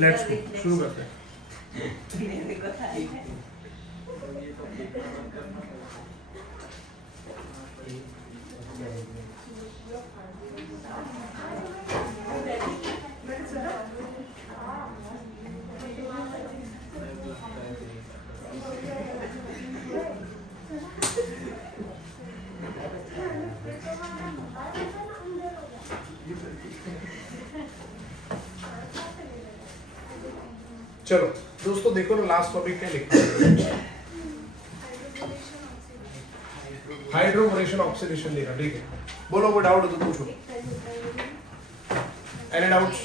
Let's go, शुरू करते हैं। चलो दोस्तों देखो ना, लास्ट टॉपिक क्या लिखा है, हाइड्रोबोरेशन ऑक्सीडेशन लिखा, ठीक है। बोलो कोई डाउट हो तो पूछो। Any doubts?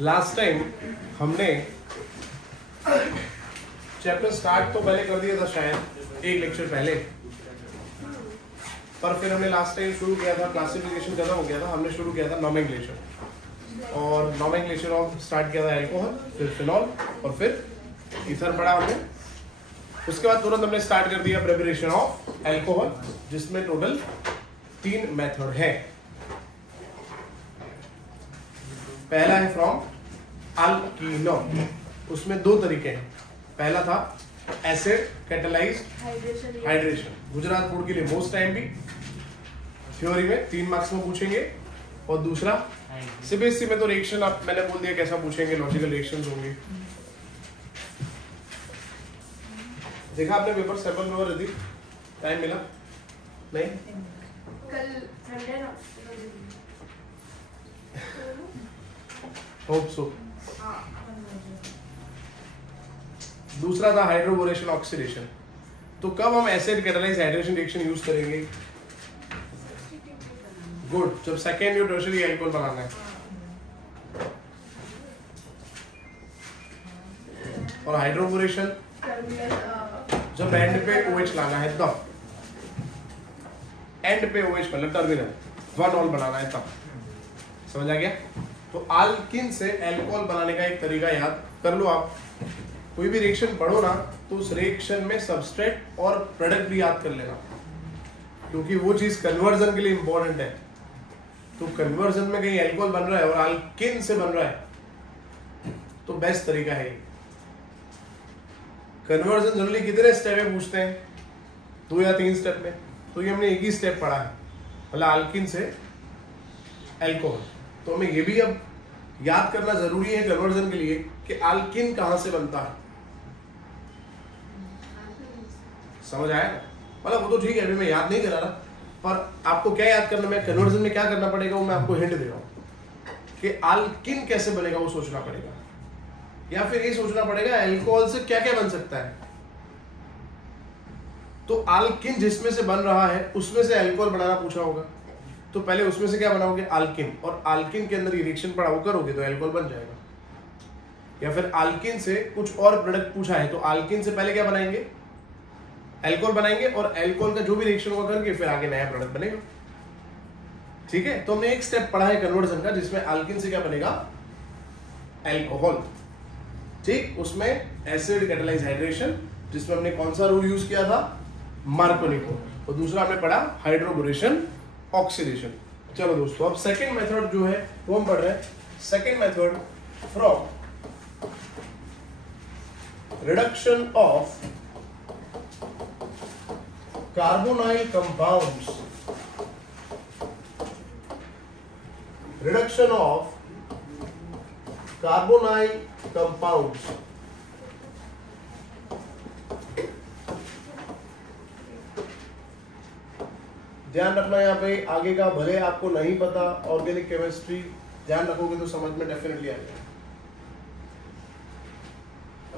लास्ट टाइम हमने चैप्टर स्टार्ट तो पहले कर दिया था शायद एक लेक्चर पहले, पर फिर हमने लास्ट टाइम शुरू किया था, क्लासिफिकेशन खत्म हो गया था, हमने शुरू किया था नॉमेनक्लेचर, और नॉमेनक्लेचर ऑफ स्टार्ट किया था एल्कोहल, फिर फिनॉल और फिर ईथर पढ़ा हमने। उसके बाद तुरंत हमने स्टार्ट कर दिया प्रिपरेशन ऑफ एल्कोहल, जिसमें टोटल 3 मेथड है। पहला है फ्रॉम अल्कीनो, उसमें 2 तरीके हैं। पहला था acid catalysed hydration, Gujarat board के लिए मोस्ट टाइम भी थ्योरी में 3 मार्क्स में पूछेंगे, और दूसरा सीबीएसई में तो रिएक्शन, आप मैंने बोल दिया कैसा पूछेंगे, लॉजिकल रिएक्शंस होंगे। देखा आपने पेपर, सैंपल पेपर यदि टाइम मिला नहीं? कल संडे ना, होप सो। दूसरा था हाइड्रोबोरेशन ऑक्सीडेशन। तो कब हम acid catalyse hydration reaction use करेंगे? गुड, जब सेकेंड या टर्शियरी अल्कोहल बनाना है। और हाइड्रोबोरेशन जब एंड पे OH लाना है तब, एंड पे OH मतलब टर्मिनल 1 ऑल बनाना है तब। समझ आ गया? तो अल्किन से अल्कोहल बनाने का एक तरीका याद कर लो आप। कोई भी रिएक्शन पढ़ो ना, तो उस रिएक्शन में सबस्ट्रेट और प्रोडक्ट भी याद कर लेना, क्योंकि वो चीज कन्वर्जन के लिए इंपॉर्टेंट है। तो कन्वर्जन में कहीं अल्कोहल बन रहा है और अल्किन से बन रहा है, तो बेस्ट तरीका है। कन्वर्जन जनरली कितने स्टेप में पूछते हैं? 2 या 3 स्टेप में। तो ये हमने एक ही स्टेप पढ़ा है, मतलब अल्किन से अल्कोहल। तो हमें ये भी अब याद करना जरूरी है कन्वर्जन के लिए कि अल्किन कहां से बनता है। समझ आया? मतलब वो तो ठीक है, अभी मैं याद नहीं करा रहा, पर आपको क्या याद करना, मैं कन्वर्जन में क्या करना पड़ेगा वो मैं आपको हिंट दे रहा हूं कि अल्किन कैसे बनेगा, वो सोचना पड़ेगा। या फिर ये सोचना पड़ेगा अल्कोहल से क्या क्या बन सकता है। तो अल्किन जिसमें से बन रहा है उसमें से अल्कोहल बनाना पूछा होगा, तो पहले उसमें से क्या बनाओगे? अल्किन, और अल्किन के अंदर रिएक्शन पढ़ा वो करोगे तो अल्कोहल बन जाएगा। या फिर अल्किन से कुछ और प्रोडक्ट पूछा है, तो अल्किन से पहले क्या बनाएंगे? अल्कोहल बनाएंगे, और अल्कोहल का जो भी रिएक्शन होगा करके फिर आगे नया प्रोडक्ट बनेगा। ठीक है? तो हमने एक स्टेप पढ़ा है कन्वर्जन का, जिसमें अल्किन से क्या बनेगा? अल्कोहल। ठीक, उसमें एसिड कैटालाइज हाइड्रेशन, जिसमें हमने कौन सा रूल यूज किया था? मार्कोनी को। और दूसरा हमने पढ़ा हाइड्रोबोरेशन ऑक्सीडेशन। चलो दोस्तों, अब सेकंड मेथड जो है वो हम पढ़ रहे हैं। Second method from reduction of carbonyl compounds, reduction of carbonyl compounds ध्यान रखना यहाँ पे आगे का, भले आपको नहीं पता ऑर्गेनिक केमिस्ट्री, ध्यान रखोगे तो समझ में डेफिनेटली आ जाएगा।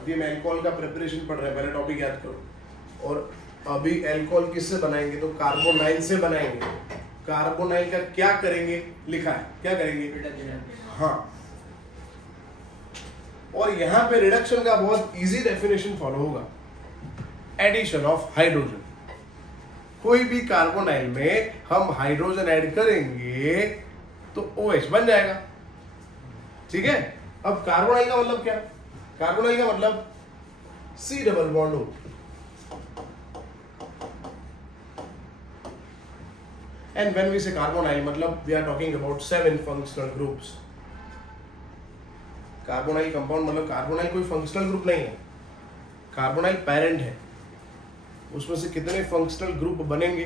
अभी हम अल्कोहल का प्रिपरेशन पढ़ रहे हैं, पहले टॉपिक याद करो। और अभी अल्कोहल किससे बनाएंगे? तो कार्बोनाइल से बनाएंगे। कार्बोनाइल का क्या करेंगे लिखा है, क्या करेंगे? हाँ, और यहाँ पे रिडक्शन का बहुत इजी डेफिनेशन फॉलो होगा, एडिशन ऑफ हाइड्रोजन। कोई भी कार्बोनाइल में हम हाइड्रोजन ऐड करेंगे तो OH बन जाएगा। ठीक है? अब कार्बोनाइल का मतलब क्या? कार्बोनाइल का मतलब C double bond O। And when we say carbonyl, मतलब we are talking about 7 functional groups. Carbonyl compound मतलब कार्बोनाइल कोई फंक्शनल ग्रुप नहीं है, कार्बोनाइल पेरेंट है। उसमें से कितने फंक्शनल ग्रुप बनेंगे?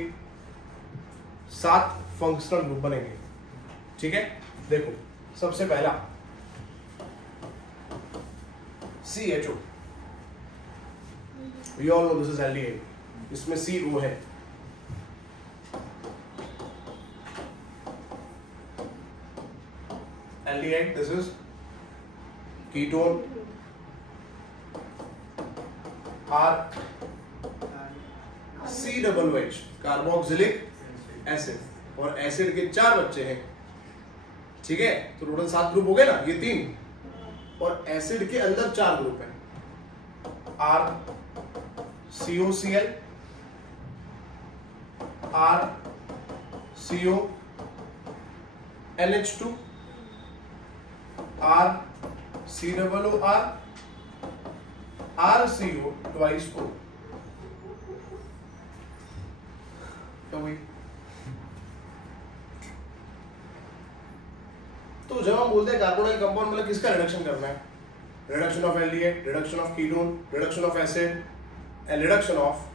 7 फंक्शनल ग्रुप बनेंगे। ठीक है, देखो सबसे पहला CHO, we all know this is aldehyde, इसमें CO है। Aldehyde, this is ketone, R COOH, carboxylic acid, और एसिड के 4 बच्चे हैं। ठीक है, तो टोटल 7 ग्रुप हो गए ना, ये 3, और एसिड के अंदर 4 ग्रुप हैं, R COCl, R CO NH2, R COOR, R CO twice O। तो वही, तो जब हम बोलते हैं कार्बोनाइल कंपाउंड मतलब किसका रिडक्शन करना है? Reduction of aldehyde, reduction of ketone, reduction of acid and reduction of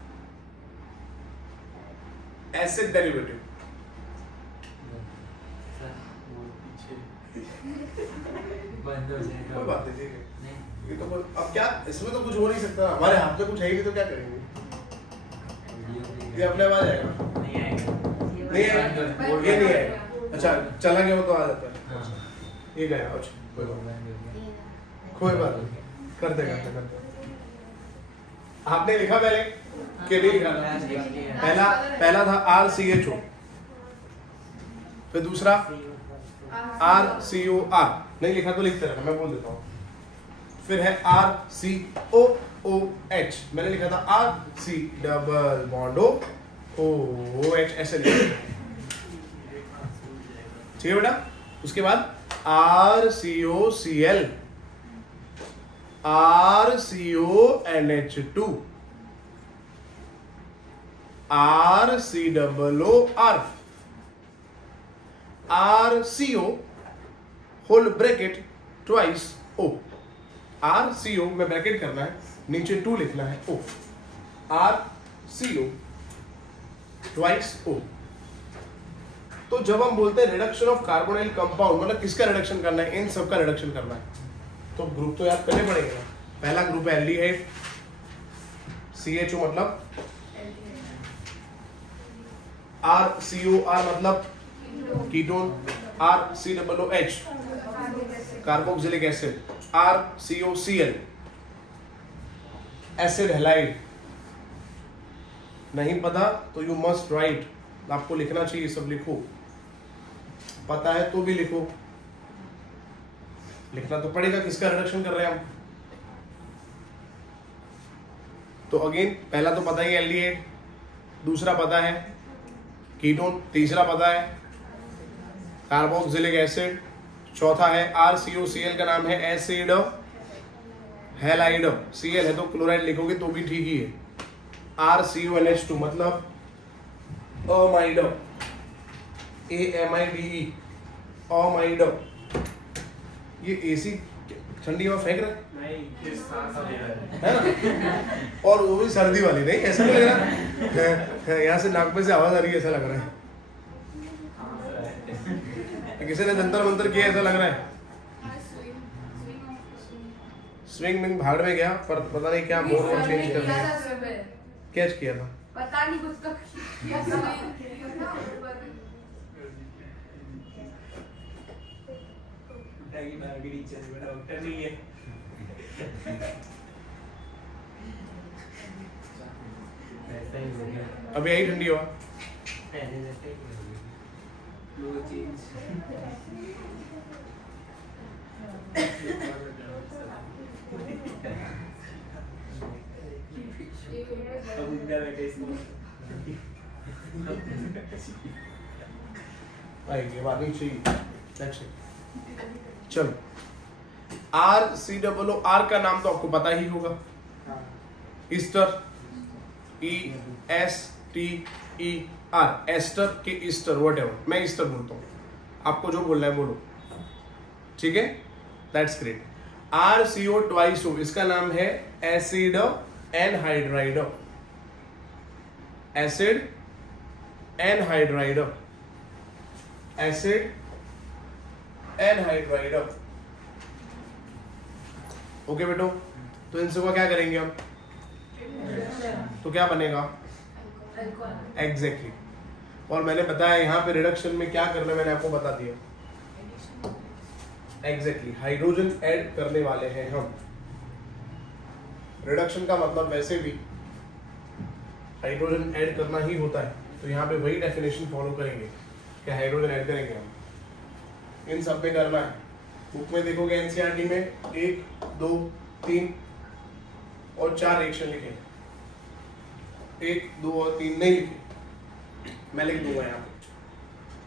acid derivative. कोई बात नहीं, ठीक है, ये तो अब क्या, इसमें तो कुछ हो नहीं सकता, हमारे हाथ में कुछ है ही नहीं, तो क्या करेंगे? ये अपने आप आ जाएगा, नहीं आएगा, ये नहीं आएगा। अच्छा, चला गया वो तो आ जाता है, ये गया। अच्छा, कोई बात नहीं, करते। आपने लिखा पहले कि नहीं लिखा? पहला था RCHO, फिर दूसरा RCOR, नहीं लिखा तो लिखते रहना, मैं बोल देता हूँ। फिर है RCOOH, मैंने लिखा था RC डबल बॉन्ड OH, ऐसे लिखा। ठीक है बेटा, उसके बाद RCOCl, RCONH2, RCOOR, RCO whole bracket twice O। RCO में ब्रैकेट करना है, नीचे 2 लिखना है O, RCO ट्वाइस O। तो जब हम बोलते हैं रिडक्शन ऑफ कार्बोनाइल कंपाउंड मतलब किसका रिडक्शन करना है? इन सब का रिडक्शन करना है। तो ग्रुप तो याद करने पड़ेगा ना। पहला ग्रुप है एल्डिहाइड, CHO मतलब, RCOR मतलब ketone, RCOOH carboxylic acid, RCOCl acid halide. नहीं पता तो यू मस्ट राइट, आपको लिखना चाहिए, सब लिखो, पता है तो भी लिखो, लिखना तो पड़ेगा किसका रिडक्शन कर रहे हैं हम। तो अगेन पहला तो पता ही एल्डिहाइड, दूसरा पता है कीटोन, तीसरा पता है कार्बोक्सिलिक एसिड, चौथा है RCOCl का नाम है एसिड हैलाइड, Cl है तो क्लोराइड लिखोगे तो भी ठीक ही है। RCONH2 मतलब अमाइड, AMIDE अमाइड। ये AC ठंडी हवा फेंक रहा है ना, और वो भी सर्दी वाली, नहीं ऐसा लग रहा है, यहाँ से नाक में से आवाज आ रही है, ऐसा लग रहा है किसी ने जंतर मंतर किया, ऐसा लग रहा है। स्विंग में भाड़ में गया, पर पता नहीं क्या मोड चेंज कर दिया, कैच किया था, पता नहीं कुछ तो अभी आई ठंडी हवा। आएगी बात नहीं चाहिए। चलो, RCOOR का नाम तो आपको पता ही होगा, ईस्टर, ESTER, एस्टर के ईस्टर, व्हाटएवर, मैं ईस्टर बोलता हूँ, आपको जो बोलना है बोलो, ठीक है, that's great. RCO twice O, इसका नाम है acid anhydride, acid anhydride, acid anhydride. Okay बेटो, तो इन सबका क्या करेंगे हम, तो क्या बनेगा एग्जैक्टली। और मैंने बताया यहाँ पे रिडक्शन में क्या करना है, मैंने आपको बता दिया एग्जैक्टली, हाइड्रोजन ऐड करने वाले हैं हम। रिडक्शन का मतलब वैसे भी हाइड्रोजन ऐड करना ही होता है, तो यहाँ पे वही डेफिनेशन फॉलो करेंगे कि हाइड्रोजन ऐड करेंगे हम, इन सब में करना है। बुक में देखोगे एनसीईआरटी में 1, 2, 3 और 4 रिएक्शन लिखे, 1, 2 और 3 नहीं लिखे, मैं लिख दूंगा यहाँ पे,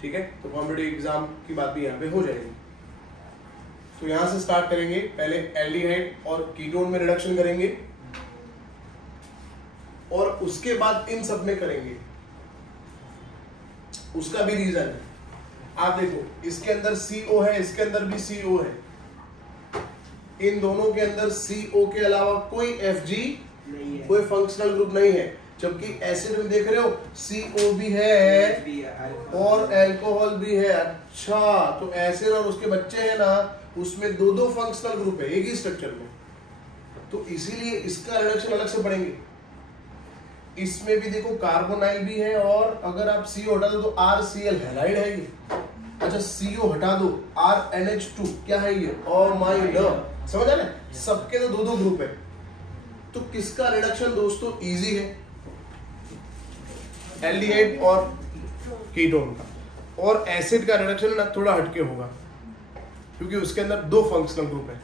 ठीक है। तो कॉम्पिटिटिव एग्जाम की बात भी यहाँ पे हो जाएगी। तो यहाँ से स्टार्ट करेंगे, पहले एल्डिहाइड और कीटोन में रिडक्शन करेंगे और उसके बाद इन सब में करेंगे। उसका भी रीजन है, आप देखो इसके अंदर CO है, इसके अंदर भी CO है, इन दोनों के अंदर CO के अलावा कोई FG नहीं है, कोई फंक्शनल ग्रुप नहीं है। जबकि एसिड में देख रहे हो CO भी है और अल्कोहल भी है। अच्छा, तो एसिड और उसके बच्चे हैं ना, उसमें दो फंक्शनल ग्रुप है एक ही स्ट्रक्चर में, तो इसीलिए इसका रिडक्शन अलग से पढ़ेंगे। इसमें भी देखो कार्बोनाइल भी है और अगर आप CO हटा दो तो RCl हैलाइड है ये। अच्छा, CO हटा दो RNH2 क्या है ये, अमाइड, समझ आ रहा है, सबके तो दो ग्रुप है। तो किसका रिडक्शन दोस्तों इजी है, एल्डिहाइड और कीटोन का। और एसिड का रिडक्शन ना थोड़ा हटके होगा क्योंकि उसके अंदर 2 फंक्शनल ग्रुप है।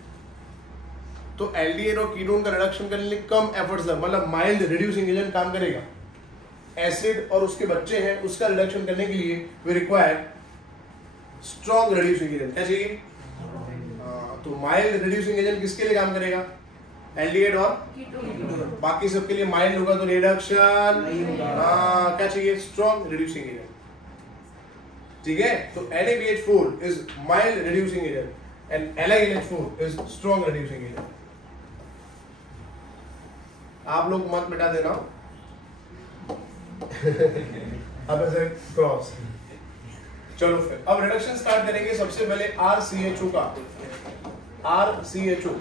तो एल्डिहाइड और कीटोन का रिडक्शन करने के लिए कम एफर्ट्स लग, मतलब माइल्ड रिड्यूसिंग एजेंट काम करेगा। एसिड और उसके बच्चे हैं, उसका रिडक्शन करने के लिए we require strong reducing agent. क्या चाहिए, तो माइल्ड रिड्यूसिंग एजेंट किसके लिए काम करेगा, एल्डिहाइड और कीटोन। बाकी सबके लिए माइल्ड होगा तो रिडक्शन क्या चाहिए, स्ट्रॉन्ग रिड्यूसिंग एजेंट, ठीक है। तो NaBH4 is mild reducing agent and LiNH4 is strong reducing agent. आप लोग मत मिटा देना अब ऐसे क्रॉस। चलो फिर अब रिडक्शन स्टार्ट करेंगे। सबसे पहले RCHO का, RCHO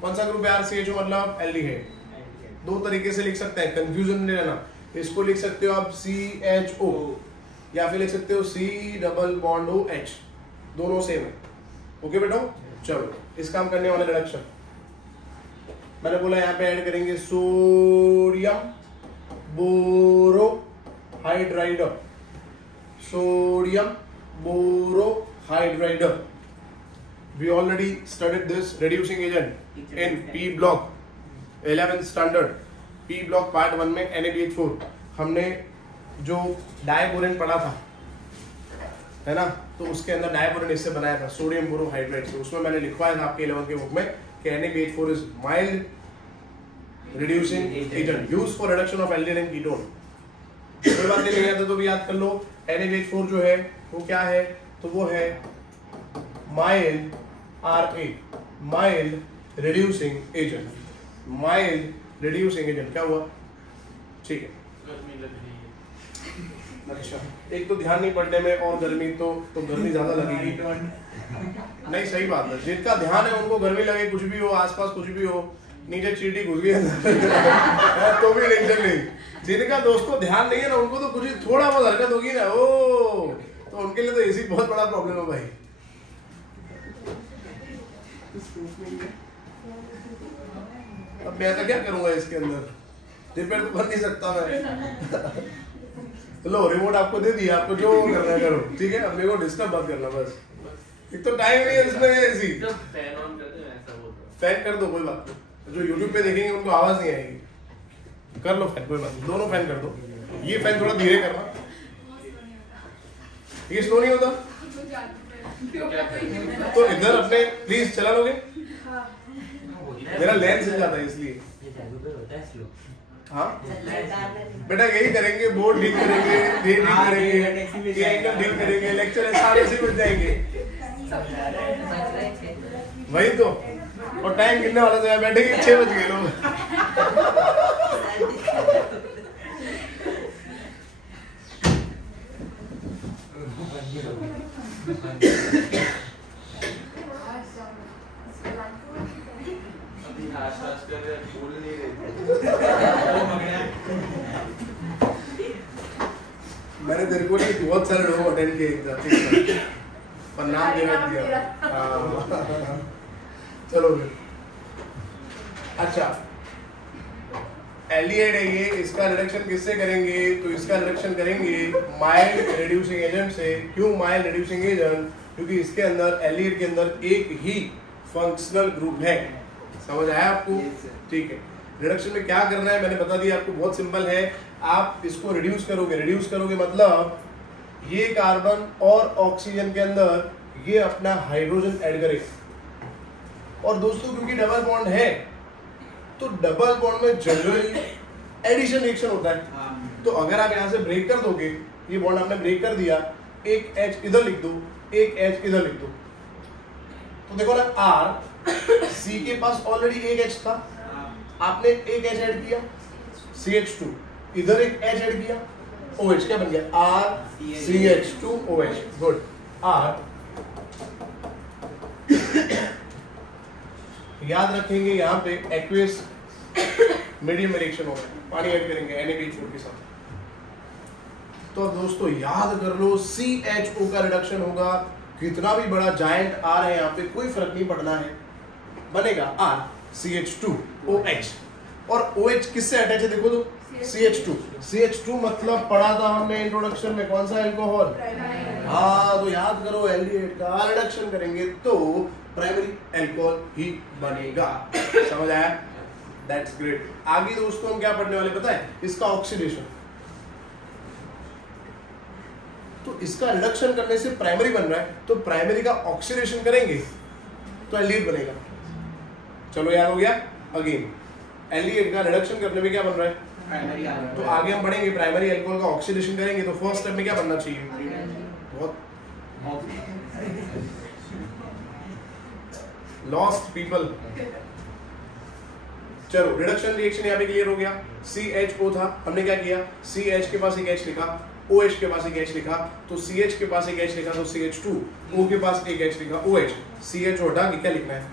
कौन सा ग्रुप है, RCHO मतलब एल्डिहाइड। 2 तरीके से लिख सकते हैं, कंफ्यूजन नहीं रहना। इसको लिख सकते हो आप CHO या फिर लिख सकते हो C+OH, दोनों सेम है। ओके बेटो, चलो इस काम करने वाले रिडक्शन मैंने बोला यहाँ पे ऐड करेंगे sodium borohydride, sodium borohydride. We already studied this reducing agent in P block 11th standard, P block part 1 में NaBH4 हमने जो डायबोरेन पढ़ा था, है ना, तो उसके अंदर डायबोरेन इससे बनाया था, सोडियम बोरोहाइड्राइड से। उसमें मैंने लिखवाया था आपके 11th के बुक में कि NaBH4 is mild reducing agent used for reduction of aldehyde and ketone। कोई बात नहीं आता तो भी याद कर लो, NaBH4 जो है वो क्या है, तो वो है mild RA, mild reducing agent, mild reducing agent। क्या हुआ, ठीक है। अच्छा, एक तो ध्यान नहीं पड़ने में और गर्मी तो गर्मी ज्यादा लगेगी। नहीं सही बात है, जिनका ध्यान है उनको गर्मी लगे, कुछ भी हो आसपास, कुछ भी हो, नीचे चींटी घुस गई तो भी टेंशन नहीं। जिनका दोस्तों ध्यान नहीं है ना, उनको तो कुछ थोड़ा बहुत हरकत होगी ना, ओ तो उनके लिए तो एसी बहुत बड़ा प्रॉब्लम है भाई। अब मैं तो क्या करूंगा इसके अंदर, रिपेयर तो कर नहीं सकता मैं। लो रिमोट आपको दे दिया, आपको जो करना है करो, ठीक है। अब मेरे को डिस्टर्ब मत करना बस, एक तो टाइम नहीं है इसमें। एसी फैन ऑन कर दो, ऐसा बोल रहा, फैन कर दो कोई बात नहीं, जो YouTube पे देखेंगे उनको आवाज नहीं आएगी, कर लो फैन कोई बात नहीं, दोनों फैन कर दो। ये फैन थोड़ा धीरे करना, ये स्लो नहीं होता तो इधर अपने प्लीज चला लोगे, मेरा लेंस हिल जाता है इसलिए। हाँ बेटा यही करेंगे, बोर्ड ठीक करेंगे, ये ठीक करेंगे, ये एंगल ठीक करेंगे, लेक्चर सारे से बच जाएंगे। वही तो, और टाइम गिनने वाला तो बैठेंगे 6 बज गए लोग। मैंने तेरे को नहीं बहुत सारे लोग अटेंड किए एग्जाम पर नाम नहीं रख दिया। चलो फिर अच्छा एल्डिहाइड है ये, इसका रिडक्शन किससे करेंगे? तो इसका रिडक्शन करेंगे माइल्ड रिड्यूसिंग एजेंट से। क्यों माइल्ड रिड्यूसिंग एजेंट? क्योंकि इसके अंदर एल्डिहाइड के अंदर एक ही फंक्शनल ग्रुप है। समझ आया आपको? ठीक है। रिडक्शन में क्या करना है मैंने बता दिया आपको, बहुत सिंपल है। आप इसको रिड्यूस करोगे मतलब ये कार्बन और ऑक्सीजन के अंदर ये अपना हाइड्रोजन ऐड करेगा। और दोस्तों क्योंकि डबल बॉन्ड है तो डबल बॉन्ड में जनरली एडिशन रिएक्शन होता है। तो अगर आप यहाँ से ब्रेक कर दोगे, ये बॉन्ड आपने ब्रेक कर दिया, एक H इधर लिख दो, एक H इधर लिख दो, तो देखो ना R C के पास ऑलरेडी एक H था, आपने एक H ऐड किया CH2, इधर एक H ऐड किया OH, क्या बन गया RCH2OH। गुड। R याद रखेंगे यहाँ पे एक्वियस मीडियम में रिएक्शन होगा, पानी ऐड करेंगे NaBH4 के साथ। तो दोस्तों याद कर लो CHO का रिडक्शन होगा, कितना भी बड़ा जायंट R है यहाँ पे कोई फर्क नहीं पड़ना है, बनेगा RCH2OH। और OH किससे अटैच है देखो तो CH2 मतलब पढ़ा था हमने इंट्रोडक्शन में, कौन सा अल्कोहल? हाँ, तो याद करो एल्डिहाइड का रिडक्शन करेंगे तो प्राइमरी अल्कोहल ही बनेगा। समझ आया? That's great. आगे दोस्तों हम क्या पढ़ने वाले पता है? इसका ऑक्सीडेशन। तो इसका रिडक्शन करने से प्राइमरी बन रहा है, तो प्राइमरी का ऑक्सीडेशन करेंगे तो एल्डिहाइड बनेगा। चलो याद हो गया? अगेन एल्डिहाइड का रिडक्शन करने में क्या बन रहा है? तो आगे हम पढ़ेंगे प्राइमरी अल्कोहल का ऑक्सीडेशन करेंगे तो फर्स्ट स्टेप में क्या बनना चाहिए? बहुत लॉस्ट पीपल। चलो रिडक्शन रिएक्शन यहाँ पे क्लियर हो गया। CHO था, हमने क्या किया? CH के पास एक H लिखा, OH के पास एक H लिखा, तो CH के पास एक H लिखा तो CH2, O के पास एक H लिखा OH, CH हटा के क्या लिखना है?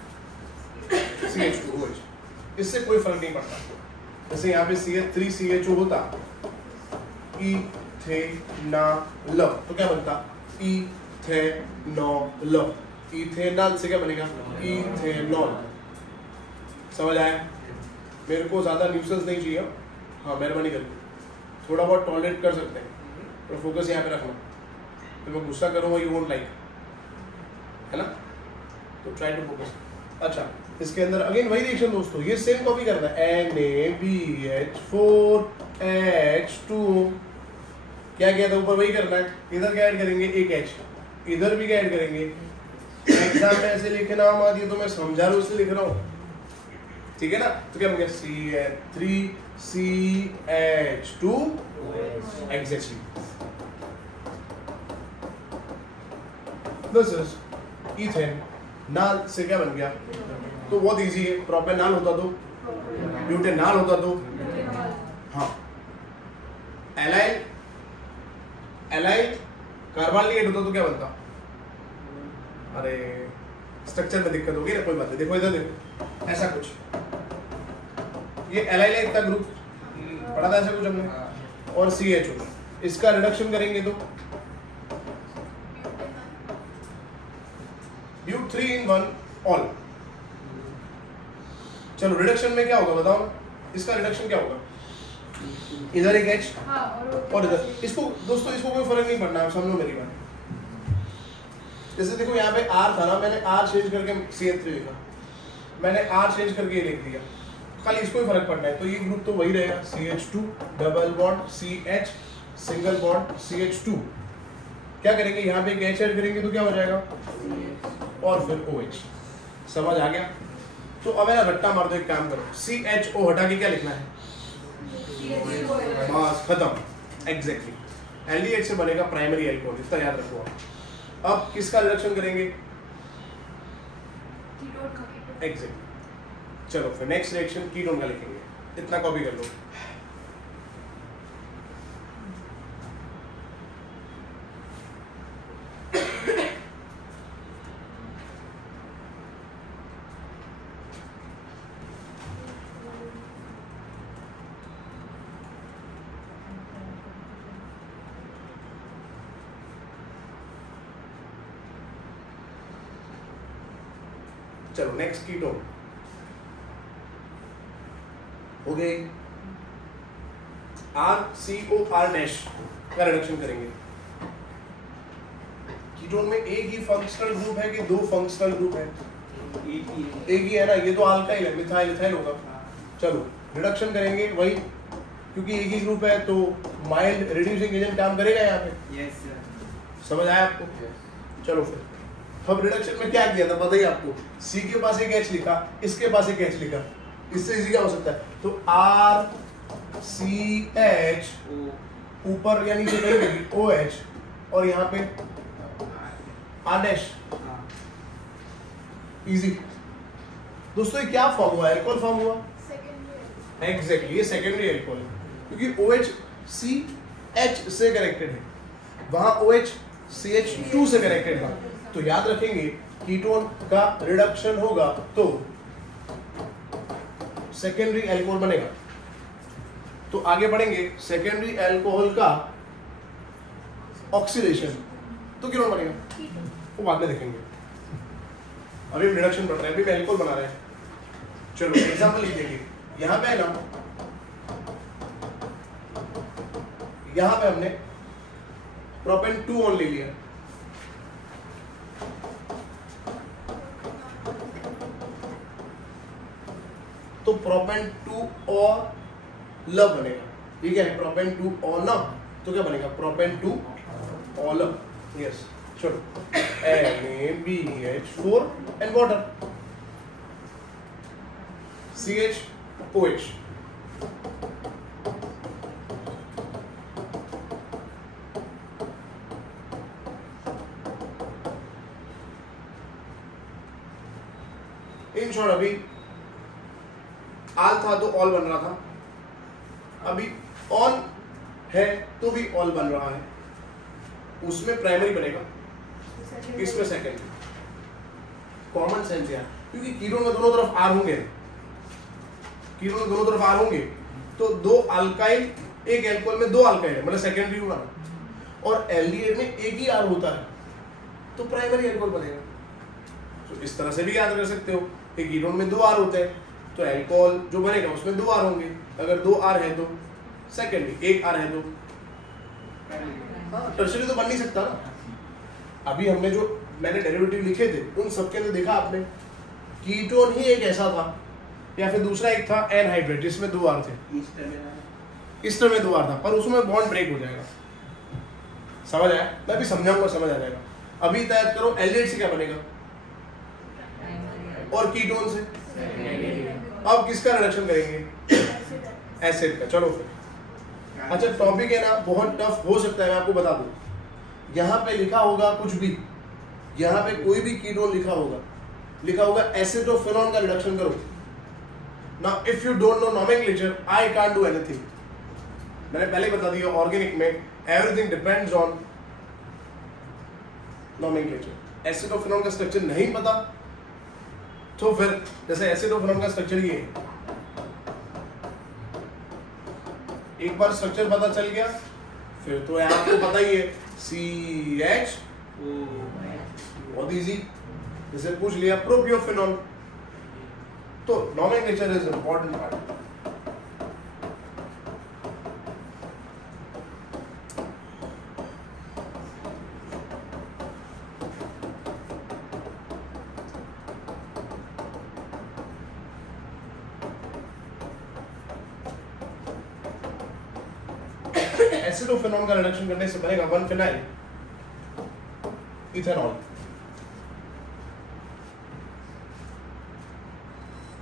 CH2OH। इससे कोई फर्क नहीं पड़ता। जैसे यहाँ पे CH3CHO होता इथेनॉल, तो क्या बनता? इथेनॉल। इथेनॉल से क्या बनेगा? इथेनॉल। समझ आया? मेरे को ज्यादा न्यूसेंस नहीं चाहिए। हाँ मेहरबानी करके थोड़ा बहुत टॉलरेट कर सकते हैं, पर फोकस यहाँ पे रखना। तो मैं गुस्सा करूँगा यू वोंट लाइक, है ना? तो ट्राई टू फोकस। अच्छा इसके अंदर अगेन वही रिएक्शन दोस्तों, ये सेम कॉपी करना है। NaBH4H2O क्या किया था ऊपर, वही करना है। इधर क्या ऐड करेंगे? एक H, इधर भी क्या ऐड करेंगे? एग्जाम में ऐसे लिखे नाम आ दिए तो मैं समझा रहा हूँ इसलिए लिख रहा हूँ, ठीक है ना? तो क्या बन गया? CH3CH2 exactly. This is ethane. नाल से क्या बन गया? तो बहुत इजी है, प्रोपेनॉल होता तो, ब्यूटेनॉल होता तो, हाँ एलाइल कार्बोनिलेट होता तो क्या बनता? अरे स्ट्रक्चर में दिक्कत होगी ना, कोई बात नहीं। देखो इधर देखो, ऐसा कुछ, ये एलाइल है इतना ग्रुप पढ़ा था ऐसा कुछ हमने, और CHO। इसका रिडक्शन करेंगे तो ब्यूट 3 in 1 ऑल। चलो रिडक्शन में क्या होगा बताओ? इसका रिडक्शन क्या होगा? इधर एक H और इधर, इसको दोस्तों इसको कोई फर्क नहीं पड़ना, आप समझो मेरी बात। जैसे देखो यहाँ पे R था ना, मैंने R चेंज करके CH3 लिखा, मैंने R चेंज करके ये लिख दिया, खाली इसको ही फर्क पड़ना है। तो ये ग्रुप तो वही रहेगा, CH2 double bond CH single bond CH2। क्या करेंगे? यहाँ पे एक H ऐड करेंगे तो क्या हो जाएगा? और फिर OH। समझ आ गया? तो अब है ना रट्टा मार दो, एक काम करो, CHO हटा के क्या लिखना है? बस खत्म। एग्जैक्टली एल्डिहाइड से बनेगा प्राइमरी अल्कोहल, इतना याद रखो आप। अब किसका रिडक्शन करेंगे? कीटोन का कीटोन। एग्जैक्ट। चलो फिर नेक्स्ट रिएक्शन कीटोन का लिखेंगे, इतना कॉपी कर लो। चलो नेक्स्ट कीटोन हो गई। RCOR डैश का रिडक्शन करेंगे। कीटोन में एक ही फंक्शनल ग्रुप है कि दो फंक्शनल ग्रुप है? एक ही है ना, ये तो अल्काइल है, मिथाइल इथाइल होगा। चलो रिडक्शन करेंगे वही, क्योंकि एक ही ग्रुप है तो माइल्ड रिड्यूसिंग एजेंट काम करेगा यहाँ पे। Yes sir. समझ आया आपको? चलो फिर अब रिडक्शन में क्या किया था बताइए आपको। C के पास एक H लिखा, इसके पास एक H लिखा, इससे इजी क्या हो सकता है? तो RCH ऊपर या नीचे कहीं भी OH और यहाँ पे R डैश। इजी दोस्तों, ये क्या फॉर्म हुआ? एल्कोहल फॉर्म हुआ। सेकेंडरी एग्जैक्टली, ये सेकेंडरी एल्कोहल है, क्योंकि OH CH से कनेक्टेड है, वहां OH CH2 से कनेक्टेड था। तो याद रखेंगे कीटोन का रिडक्शन होगा तो सेकेंडरी एल्कोहल बनेगा। तो आगे बढ़ेंगे, सेकेंडरी एल्कोहल का ऑक्सीडेशन तो कीटोन बनेगा, वो बाद में देखेंगे। अभी रिडक्शन बढ़ रहा है, अभी एल्कोहल बना रहे हैं। चलो एग्जांपल लिखेंगे। यहां पे है ना, यहां पे हमने प्रोपेन 2 ऑन ले लिया, तो प्रोपेन 2 और ल बनेगा। ठीक है, प्रोपेन 2 और न, तो क्या बनेगा? प्रोपेन 2 और ल। यस, चलो NaBH4 and water CHOH। In short अभी आल था तो ऑल बन रहा था, अभी ऑन है तो भी ऑल बन रहा है। उसमें प्राइमरी बनेगा, इसमें सेकेंडरी। कॉमन सेंस यार, क्योंकि कीटोन में दोनों तरफ आर होंगे, कीटोन में दोनों तरफ आर होंगे तो दो अल्काइल, एक एल्कोहल में दो अल्काइल है, मतलब सेकेंडरी होगा ना। और एल्डिहाइड में एक ही आर होता है तो प्राइमरी एल्कोहल बनेगा। तो इस तरह से भी याद कर सकते हो कि कीटोन में दो आर होते हैं तो एल्कोहल जो बनेगा उसमें दो आर होंगे। अगर दो आर है तो सेकेंडरी, एक आर है तो टर्शरी तो बन नहीं सकता ना। अभी हमने जो मैंने डेरिवेटिव लिखे थे उन सबके अंदर देखा आपने, कीटोन ही एक ऐसा था या फिर दूसरा एक था एनहाइड्रेट जिसमें दो आर थे, ईस्टर में दो आर था, पर उसमें बॉन्ड ब्रेक हो जाएगा। समझ आया? मैं भी समझाऊंगा, समझ आ जाएगा। अभी तय करो एल्डिहाइड से क्या बनेगा और कीटोन से। अब किसका रिडक्शन करेंगे? एसिड का। चलो फिर, अच्छा टॉपिक है ना, बहुत टफ हो सकता है, मैं आपको बता दूं। यहाँ पे लिखा होगा कुछ भी, यहाँ पे कोई भी कीटोन लिखा होगा एसिटोफेनॉन का रिडक्शन करो। Now if you don't know nomenclature I can't do anything. मैंने पहले बता दिया ऑर्गेनिक में एवरीथिंग डिपेंड्स ऑन नॉमेनक्लेचर। एसिटोफेनॉन का स्ट्रक्चर नहीं पता तो फिर जैसे एसिडोफेनॉन का स्ट्रक्चर ये है, एक बार स्ट्रक्चर पता चल गया फिर तो आपको पता ही है CH बहुत इजी। जैसे पूछ लिया प्रोपियोफेनॉल, तो नॉमेनक्लेचर इज इंपॉर्टेंट पार्ट। एसिडोफेनॉल का रिडक्शन करने से बनेगा 1-फेनाइल इथेनॉल।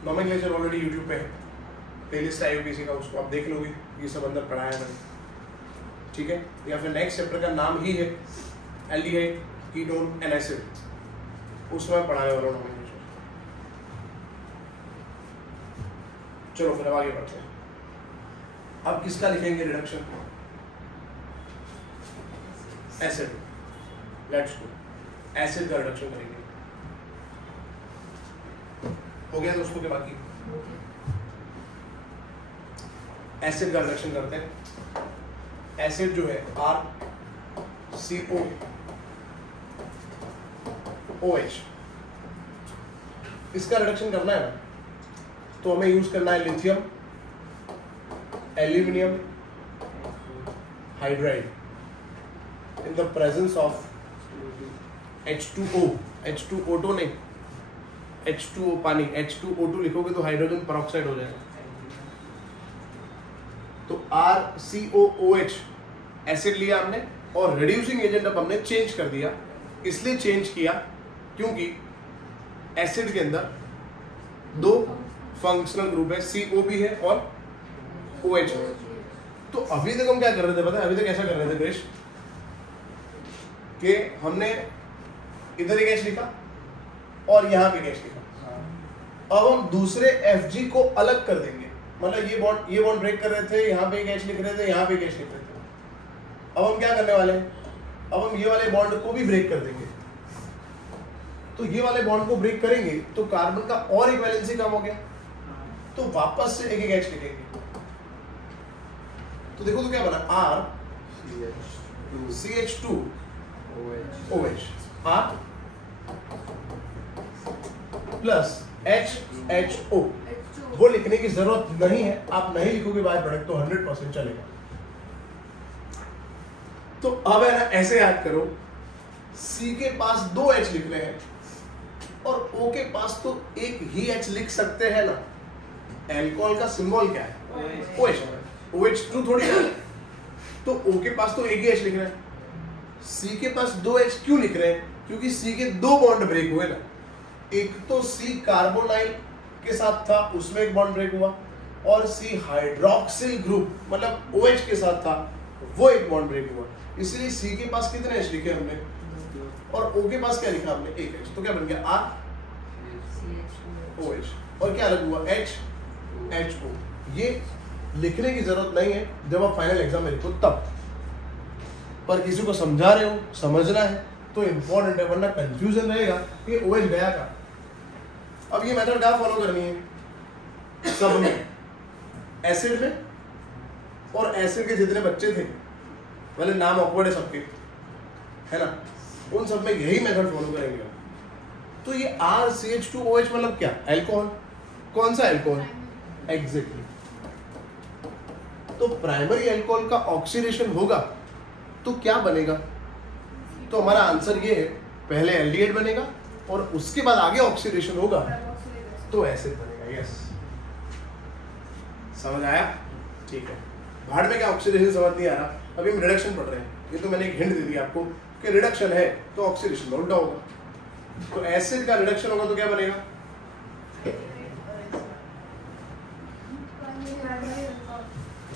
नॉमेनक्लेचर ऑलरेडी YouTube पे है, प्लेलिस्ट आई होगी किसी का, उसको आप देख लोगे, ये सब अंदर पढ़ाया है मैंने। ठीक है, या फिर नेक्स्ट चैप्टर का नाम ही है एल्डिहाइड, कीटोन एंड एसिड, उसमें पढ़ाने वाला नॉमेनक्लेचर। चलो फिर अब आगे बढ़ते हैं। अब किसका लिखेंगे reduction? Acid. Let's go, acid का रिडक्शन करेंगे। हो गया दोस्तों के बाकी? एसिड का रिडक्शन करते हैं। एसिड जो है RCOOH, इसका रिडक्शन करना है ना, तो हमें यूज करना है lithium aluminium hydride in the presence of H2O। H2O2 नहीं, H2O पानी, H2O2 लिखोगे तो हाइड्रोजन पेरोक्साइड हो जाएगा। तो RCOOH एसिड लिया हमने और रिड्यूसिंग एजेंट अब हमने चेंज कर दिया। इसलिए चेंज किया क्योंकि एसिड के अंदर दो फंक्शनल ग्रुप है, CO भी है और OH है। तो अभी तक हम क्या कर रहे थे पता है? अभी तक ऐसा कर रहे थे क्रिश कि हमने इधर एक H लिखा और यहां पे एक H लिखा। अब हम दूसरे FG को अलग कर देंगे, मतलब ये बॉन्ड ब्रेक कर रहे थे, यहाँ पे एक H लिख रहे थे, यहाँ पे एक H लिख रहे थे। अब हम क्या करने वाले हैं? अब हम ये वाले बॉन्ड को भी ब्रेक कर देंगे। तो ये वाले बॉन्ड को ब्रेक करेंगे तो कार्बन का और एक वैलेंसी कम हो गया, तो वापस से एक H लिखेंगे। तो देखो तो क्या बना? RCH2OH R plus HHO। वो लिखने की जरूरत नहीं है, आप नहीं लिखोगे बाय प्रोडक्ट तो 100% चलेगा। तो अब है ना, ऐसे याद करो, C के पास दो H लिख रहे हैं और O के पास तो एक ही H लिख सकते हैं ना। एल्कोहल का सिंबल क्या है? OH। OH2 थोड़ी है, तो O के पास तो एक ही H लिख रहे हैं। C के पास दो H क्यों लिख रहे हैं? क्योंकि C के दो बॉन्ड ब्रेक हुए ना। एक तो C कार्बोनाइल के साथ था, उसमें एक बॉन्ड ब्रेक हुआ, और C हाइड्रोक्सिल ग्रुप मतलब OH के साथ था, वो एक बॉन्ड ब्रेक हुआ। इसलिए C के पास कितने H लिखे हमने और O के पास क्या लिखा हमने? एक H। तो क्या बन गया? ROH। और क्या अलग हुआ? HHO। ये लिखने की जरूरत नहीं है, जब आप फाइनल एग्जाम में लिखो तब। पर किसी को समझा रहे हो, समझना है तो इंपॉर्टेंट है, वरना कंफ्यूजन रहेगा कि OH गया का। अब ये मेथड क्या फॉलो करनी है? सब में, एसिड में, और एसिड के जितने बच्चे थे, मतलब नाम ऑकवर्ड है सबके, है ना, उन सब में यही मेथड फॉलो करेंगे। तो ये RCH2OH मतलब क्या? अल्कोहल। कौन सा अल्कोहल? एग्जैक्टली। तो प्राइमरी अल्कोहल का ऑक्सीडेशन होगा तो क्या बनेगा? तो हमारा आंसर ये है, पहले एल्डिहाइड बनेगा और उसके बाद आगे ऑक्सीडेशन होगा तो एसिड बनेगा। यस, समझ आया? ठीक है। भाड़ में क्या ऑक्सीडेशन समझ नहीं आ रहा, अभी हम रिडक्शन पढ़ रहे हैं। ये तो मैंने एक हिंट दे दी आपको कि रिडक्शन है तो ऑक्सीडेशन का उल्टा होगा। तो एसिड का रिडक्शन होगा तो क्या बनेगा?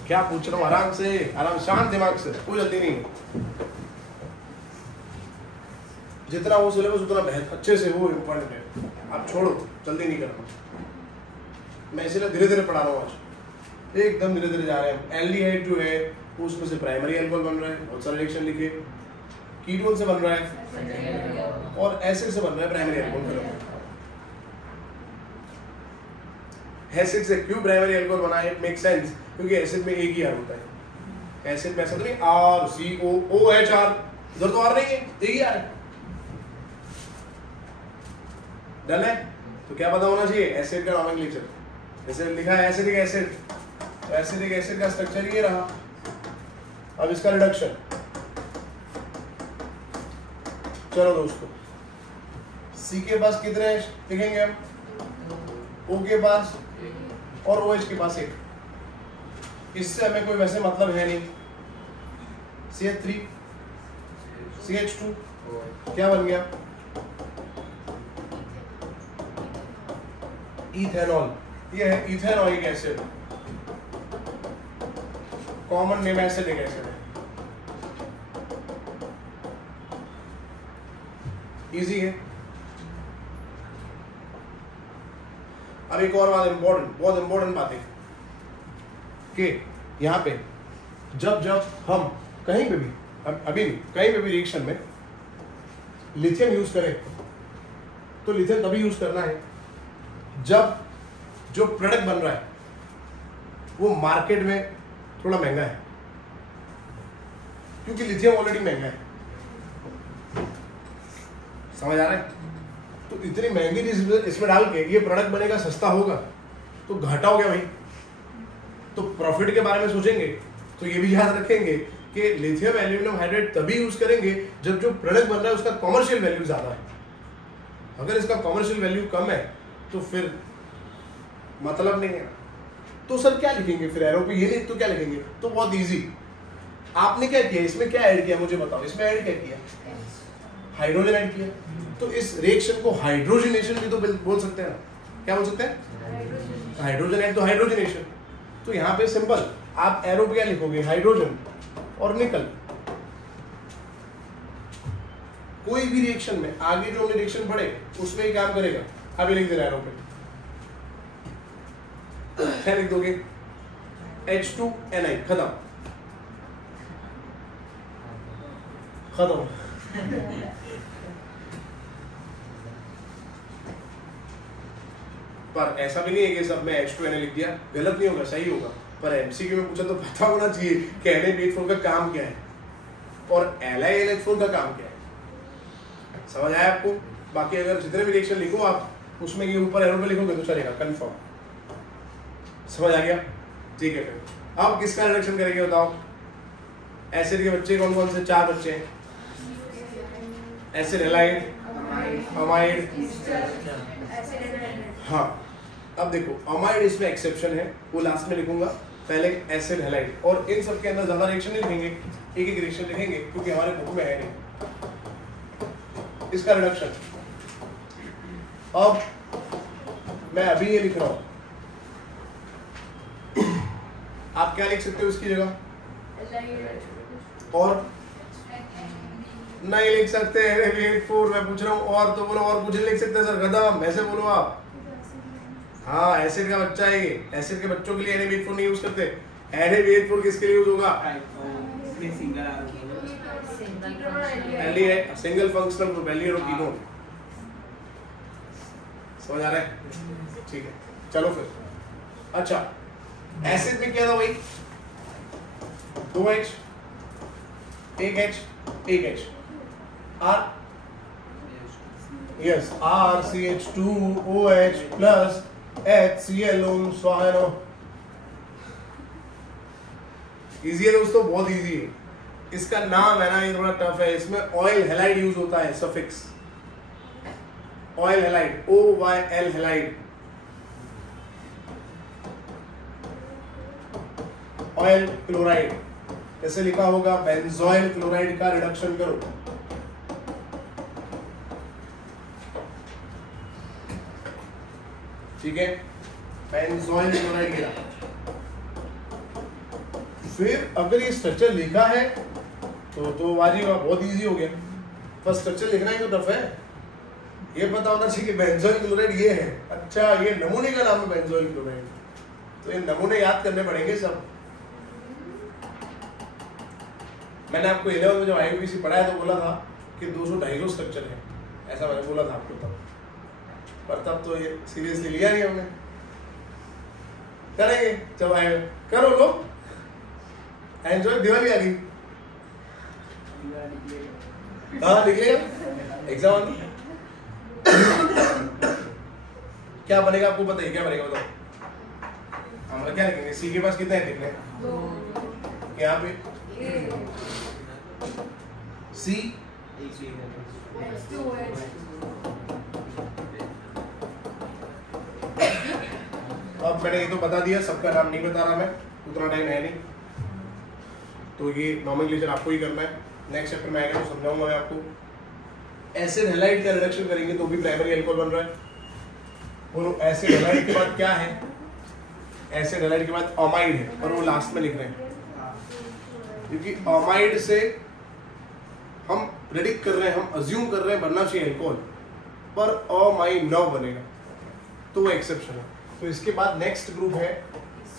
क्या पूछ रहा हूँ? आराम से, आराम, शांत दिमाग से, कोई जल्दी नहीं है। जितना वो सिलेबस उतना बेहतर अच्छे से वो इम्पोर्टेंट है। आप छोड़ो, जल्दी नहीं करना। मैं इसीलिए धीरे धीरे पढ़ा रहा हूँ आज, एकदम धीरे धीरे जा रहे हैं। एल्डिहाइड जो है उसमें से प्राइमरी अल्कोहल बन रहा है, बहुत सारे रिएक्शन लिखे। कीटोन से बन रहा है और एसिड से बन रहा है प्राइमरी अल्कोहल। एसिड से क्यों प्राइमरी अल्कोहल बना है? इट मेक सेंस, क्योंकि एसिड में एक ही आर होता है। एसिड में ऐसा तो नहीं RCOOH R, इधर तो आर नहीं है, एक ही आर है। डन है? तो क्या पता होना चाहिए? एसिड का नॉमेनक्लेचर। जैसे लिखा है एसिडिक एसिड, तो एसिडिक एसिड का स्ट्रक्चर ये रहा। अब इसका रिडक्शन, चलो दोस्तों, C के पास कितने लिखेंगे हम? O के पास और OH के पास एक। इससे हमें कोई वैसे मतलब है नहीं। CH3 CH2 क्या बन गया? इथेनॉल। ये है ethanoic acid, common name acidic acid है। इजी है। अब एक और बात बहुत इंपॉर्टेंट बात है कि यहाँ पे जब हम कहीं पे भी अभी भी कहीं पे भी रिएक्शन में लिथियम यूज करें तो लिथियम तभी यूज करना है जब जो प्रोडक्ट बन रहा है वो मार्केट में थोड़ा महंगा है, क्योंकि लिथियम ऑलरेडी महंगा है। समझ आ रहा है? तो इतनी महंगी चीज इसमें डाल के ये प्रोडक्ट बनेगा, सस्ता होगा तो घाटा हो गया भाई। तो प्रॉफिट के बारे में सोचेंगे तो ये भी याद रखेंगे कि लिथियम एल्यूमिनियम हाइड्रेट तभी यूज करेंगे जब जो प्रोडक्ट बन रहा है उसका कमर्शियल वैल्यू ज्यादा है। अगर इसका कमर्शियल वैल्यू कम है तो फिर मतलब नहीं है। तो सर क्या लिखेंगे फिर? एरो पे ये लिख तो क्या लिखेंगे? तो बहुत इजी, आपने क्या किया, इसमें क्या ऐड किया मुझे बताओ। इसमें ऐड क्या किया? हाइड्रोजन ऐड किया। तो इस रिएक्शन को हाइड्रोजनेशन भी तो बोल सकते हैं ना। क्या बोल सकते हैं? हाइड्रोजन ऐड तो हाइड्रोजनेशन। तो यहाँ पे सिंपल आप एरो पे क्या लिखोगे? हाइड्रोजन और निकल। कोई भी रिएक्शन में आगे जो हमने रिएक्शन पढ़े उसमें ही काम करेगा। अभी लिख देना एरो पे, क्या लिख दोगे? H2Ni, खत्म। पर ऐसा भी नहीं है कि सब में H2Na लिख दिया, गलत नहीं होगा, सही होगा। पर एमसीक्यू में पूछा तो पता होना चाहिए कि Na-BH4 का काम क्या है और Li-NH4 का काम क्या है। समझ आया आपको? बाकी अगर जितने भी रिएक्शन लिखो आप उसमें ये ऊपर एरो पे लिखोगे तो चलेगा, कंफर्म। समझ आ गया? ठीक है। फिर अब किसका रिडक्शन करेंगे बताओ? एसिड के बच्चे कौन कौन से? 4 बच्चे हैं। Acid, halide, amide. हाँ, अब देखो अमाइड इसमें एक्सेप्शन है, वो लास्ट में लिखूंगा। पहले एसिड, हैलाइड, और इन सब के अंदर ज्यादा रिएक्शन नहीं लिखेंगे, एक एक रिएक्शन लिखेंगे क्योंकि हमारे बुक में है नहीं इसका रिडक्शन। अब मैं अभी ये लिख रहा हूं, आप क्या लिख सकते हो इसकी जगह? और नहीं लिख सकते हैं। मैं पूछ रहा हूँ और तो बोलो, और कुछ नहीं लिख सकते सर, खत्म। ऐसे बोलो आप। हाँ, एसिड का बच्चा है ये। एसिड के बच्चों के लिए Na-BH4 नहीं यूज करते। Na-BH4 किसके लिए यूज होगा? Single functional group, aldehyde. समझ आ रहा है? ठीक है, चलो फिर। अच्छा, एसिड में क्या था भाई? 2H, 1H, 1H, R, yes, RCH2OH plus HCl। Easy है दोस्तों, बहुत इजी है। इसका नाम है ना, ये थोड़ा टफ है। इसमें ऑयल हैलाइड यूज होता है, suffix oil halide, OYL halide. Oil chloride ऐसे लिखा होगा, बेंजोइल क्लोराइड का रिडक्शन करो। ठीक है, बेंजोइल क्लोराइड गिरा। फिर अगर ये स्ट्रक्चर लिखा है तो वाजिब, बहुत इजी हो गया। पर स्ट्रक्चर लिखना ही तो टफ है। ये पता होना चाहिए कि बेंजोइल क्लोराइड ये है। अच्छा, ये नमूने का नाम है बेंजोइल क्लोराइड, तो ये नमूने याद करने पड़ेंगे सब। मैंने आपको 11 में जब IUPAC पढ़ाया तो बोला था कि 200-250 स्ट्रक्चर है, ऐसा मैंने बोला था आपको तब। पर तब तो ये सीरियसली लिया नहीं हमने। करेंगे जब आएगा। करो लोग, एंजॉय। दिवाली आ गई, हाँ निकलेगा एग्जाम। क्या बनेगा आपको पता है? क्या बनेगा बताओ? हमारा क्या लिखेंगे? सी के पास कितने हैं लिखने? यहाँ पे सी, अब मैंने ये तो बता दिया, सबका नाम नहीं बता रहा मैं, उतना टाइम है नहीं, तो ये नॉमेनक्लेचर आपको ही करना है। नेक्स्ट चैप्टर में आएगा तो समझाऊंगा मैं आपको। एसिड हैलाइड का रिडक्शन करेंगे तो भी प्राइमरी अल्कोहल बन रहा है। बोलो, एसिड हैलाइड के बाद क्या है? एसिड हैलाइड के बाद अमाइड है, और वो लास्ट में लिख रहे हैं क्योंकि अमाइड से हम प्रेडिक्ट कर रहे हैं, हम अज्यूम कर रहे हैं बनना चाहिए अल्कोहल, पर अमाइड न बनेगा, तो वो एक्सेप्शन है। तो इसके बाद नेक्स्ट ग्रुप है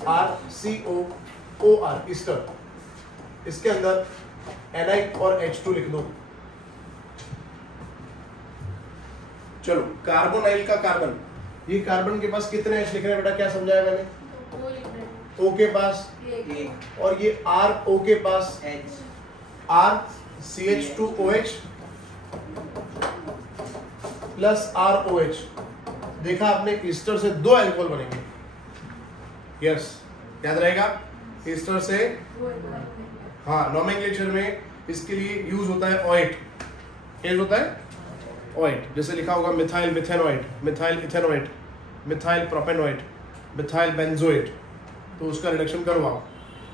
RCOOR ईस्टर। इसके अंदर Ni और H2 लिख दो। चलो कार्बोनाइल का कार्बन, ये कार्बन के पास कितने H लिख रहे हैं बेटा, क्या समझाया मैंने? O के पास एक और ये R O के पास H R CH2OH plus ROH। देखा आपने, ईस्टर से 2 अल्कोहल बनेंगे। यस, याद रहेगा, ईस्टर से, हाँ नोमेनक्लेचर में इसके लिए यूज होता है OIT। क्या होता है? OIT। जैसे लिखा होगा methyl methanoate, methyl ethanoate, methyl propanoate, methyl benzoate, तो उसका रिडक्शन करवाओ।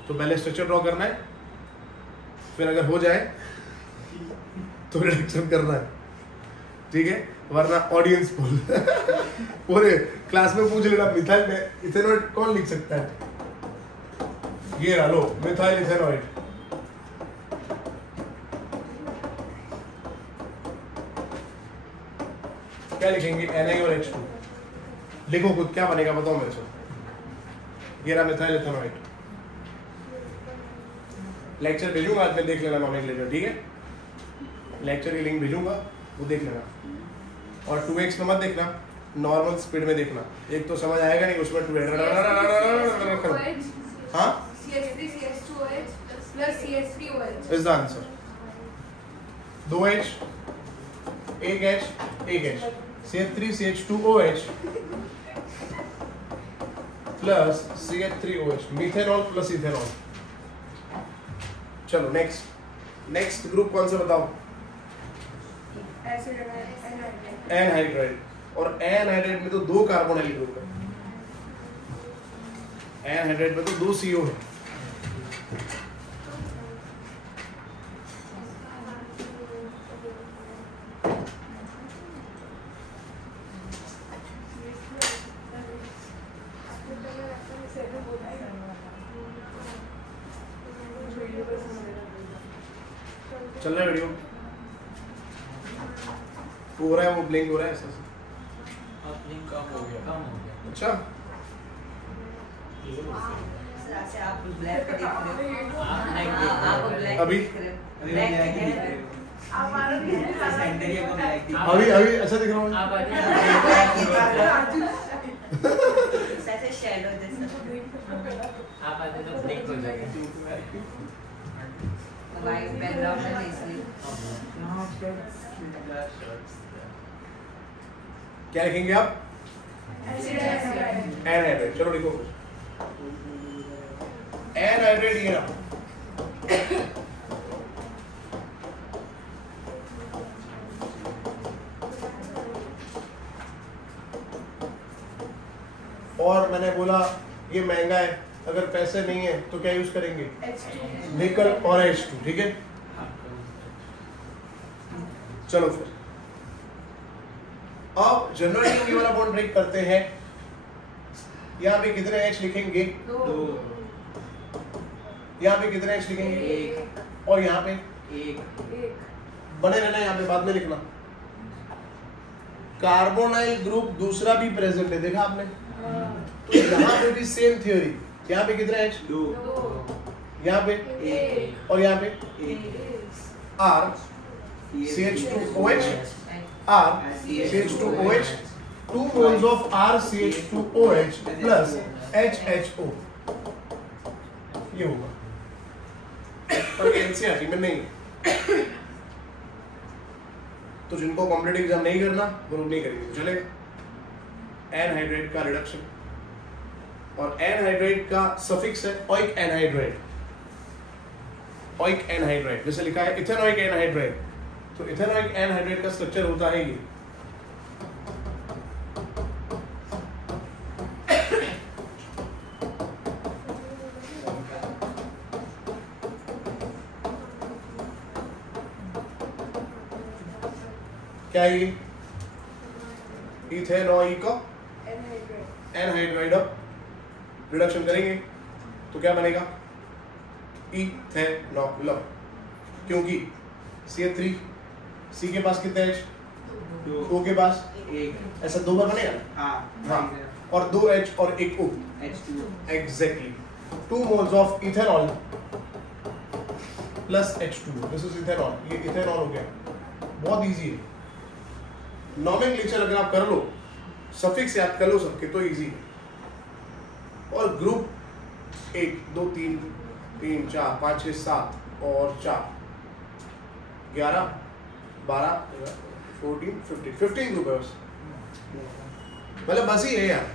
तो पहले स्ट्रक्चर ड्रॉ करना है, फिर अगर हो जाए तो रिडक्शन करना है, ठीक है? वरना ऑडियंस पोल पूरे क्लास में पूछ लेना मिथाइल में इथेनोइट कौन लिख सकता है? ये रहा लो, मिथाइल इथेनोइट। क्या लिखेंगे? Ni और H2 लिखो खुद, क्या बनेगा बताओ मेरे से। ये रहा मिथाइल इथेनोइट। लेक्चर भेजूंगा आज में, देख लेना नोमेनक्लेचर, ठीक है? लेक्चर की लिंक भेजूंगा, वो देख लेना। और 2x में मत देखना, नॉर्मल स्पीड में देखना, एक तो समझ आएगा नहीं उसमें 2 हाँ is the answer. 2H 1H 1H CH3 CH2OH plus CH3OH, methanol plus ethanol. चलो नेक्स्ट ग्रुप कौन सा बताओ? एनहाइड्राइड। और एनहाइड्राइड में तो 2 कार्बोनाइल ग्रुप है, एनहाइड्राइड में तो 2 CO है। चल रहा है वीडियो? हो रहा है, वो ब्लिंक हो रहा है ऐसा। ब्लिंक कम हो गया। अच्छा, आप ब्लैक देख रहे हो, आप ब्लैक अभी देख रहे हो, ब्लैक दिख रहे हो। अभी अच्छा दिख रहा हूँ। ऐसे शैडो जैसा आप आते तो ब्लिंक हो जाएगा। वाइट बैकग्राउंड है इसलिए। क्या लिखेंगे आप? एनहाइड्रेट। चलो लिखो एनहाइड्रेट, ये रहा। और मैंने बोला ये महंगा है, अगर पैसे नहीं है तो क्या यूज करेंगे? निकल और H2, ठीक है? चलो फिर अब जनरल ये वाला बॉन्ड ब्रेक करते हैं। यहाँ पे कितने H लिखेंगे? 2। यहाँ पे कितने H लिखेंगे? 1 और यहाँ पे 1 बने रहना, यहाँ पे बाद में लिखना। कार्बोनाइल ग्रुप दूसरा भी प्रेजेंट है, देखा आपने? तो यहाँ पे भी सेम थ्योरी। यहाँ पे कितने H? 2 यहाँ पे 1 और यहाँ पे R CH2OH, R CH2OH, 2 moles of R CH2OH plus HHO, ये होगा। पर ये NCERT में नहीं है, तो जिनको कॉम्पिटिटिव एग्जाम नहीं करना वो लोग नहीं करेंगे, चलेगा। एनहाइड्रेट का रिडक्शन, और एनहाइड्रेट का सफिक्स है ओइक एनहाइड्रेट। ओइक एनहाइड्रेट जैसे लिखा है इथेनोइक एनहाइड्रेट, तो इथेनोइक एनहाइड्रेट का स्ट्रक्चर होता है ये। क्या है ये? Ethanoic anhydride. रिडक्शन करेंगे तो क्या बनेगा? इथेनॉल, क्योंकि CH3 C के पास कितने H? O के पास एक ऐसा 2 बार बनेगा। हाँ, और 2 H और 1 O। Exactly 2 moles of ethanol plus H2O, this is ethanol, ये इथेनॉल हो गया। बहुत इजी है, नॉमेनक्लेचर अगर आप कर लो, सफिक्स याद कर लो सबके, तो इजी है। और ग्रुप 1 2 3 3 4 5 6 7 और 4 11 12 14 15 ग्रुप है बस। मतलब बस ही है यार,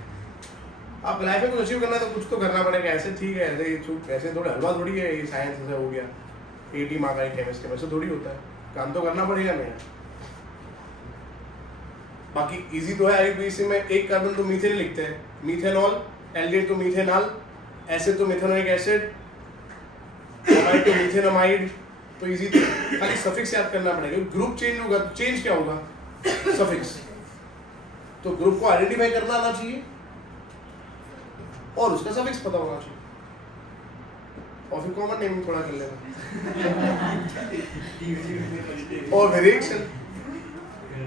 आप लाइफ में कुछ अचीव करना है तो कुछ तो करना पड़ेगा। ऐसे ठीक है, ऐसे थोड़े हलवा थोड़ी है, ये साइंस ऐसा हो गया 80 मार्क का केमिस्ट्री में, ऐसे थोड़ी होता है, काम तो करना पड़ेगा नहीं। बाकी इजी तो है, आईपीसी में एक कार्बन तो मीथेन लिखते हैं, मीथेनॉल, एल्डिहाइड तो मीथेनॉल, एसिड तो मिथेनोइक एसिड, अमाइड तो मीथेनमाइड, तो इजी तो खाली सफिक्स याद करना पड़ेगा। ग्रुप चेंज होगा तो चेंज क्या होगा, सफिक्स। तो ग्रुप को आइडेंटिफाई करना आना चाहिए और उसका सफिक्स पता होना चाहिए, और फिर कॉमन नेम थोड़ा कर लेना और वेरिएशन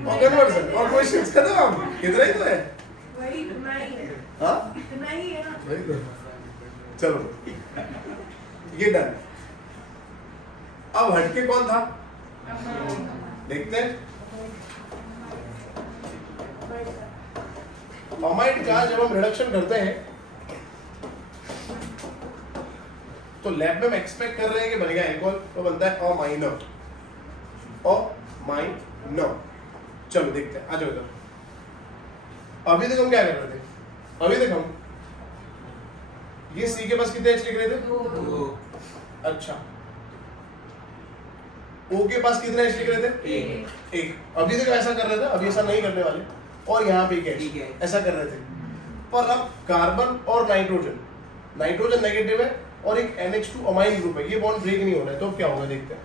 और कन्वर्जन और क्वेश्चंस खत्म, कितना ही तो है। वही इतना ही है। हाँ इतना ही है ना। वही तो। चलो ये डन। अब हटके कौन था देखते हैं। अमाइड का जब हम रिडक्शन करते हैं तो लैब में हम एक्सपेक्ट कर रहे हैं कि बनेगा एल्कोहल, तो बनता है अमाइनर, अमाइनर। चलो देखते हैं, आ जाओ इधर। अभी तक हम क्या कर रहे थे, अभी तक हम ये सी के पास कितने एच लिख रहे थे, 2। अच्छा ओ के पास कितने एच लिख रहे थे, 1। अभी तक ऐसा कर रहे थे, अभी ऐसा नहीं करने वाले, और यहाँ पे एक ऐसा कर रहे थे। पर अब कार्बन और नाइट्रोजन, नाइट्रोजन नेगेटिव है और एक NH2 अमाइन ग्रुप है, ये बॉन्ड ब्रेक नहीं हो रहा है, तो क्या होगा देखते हैं।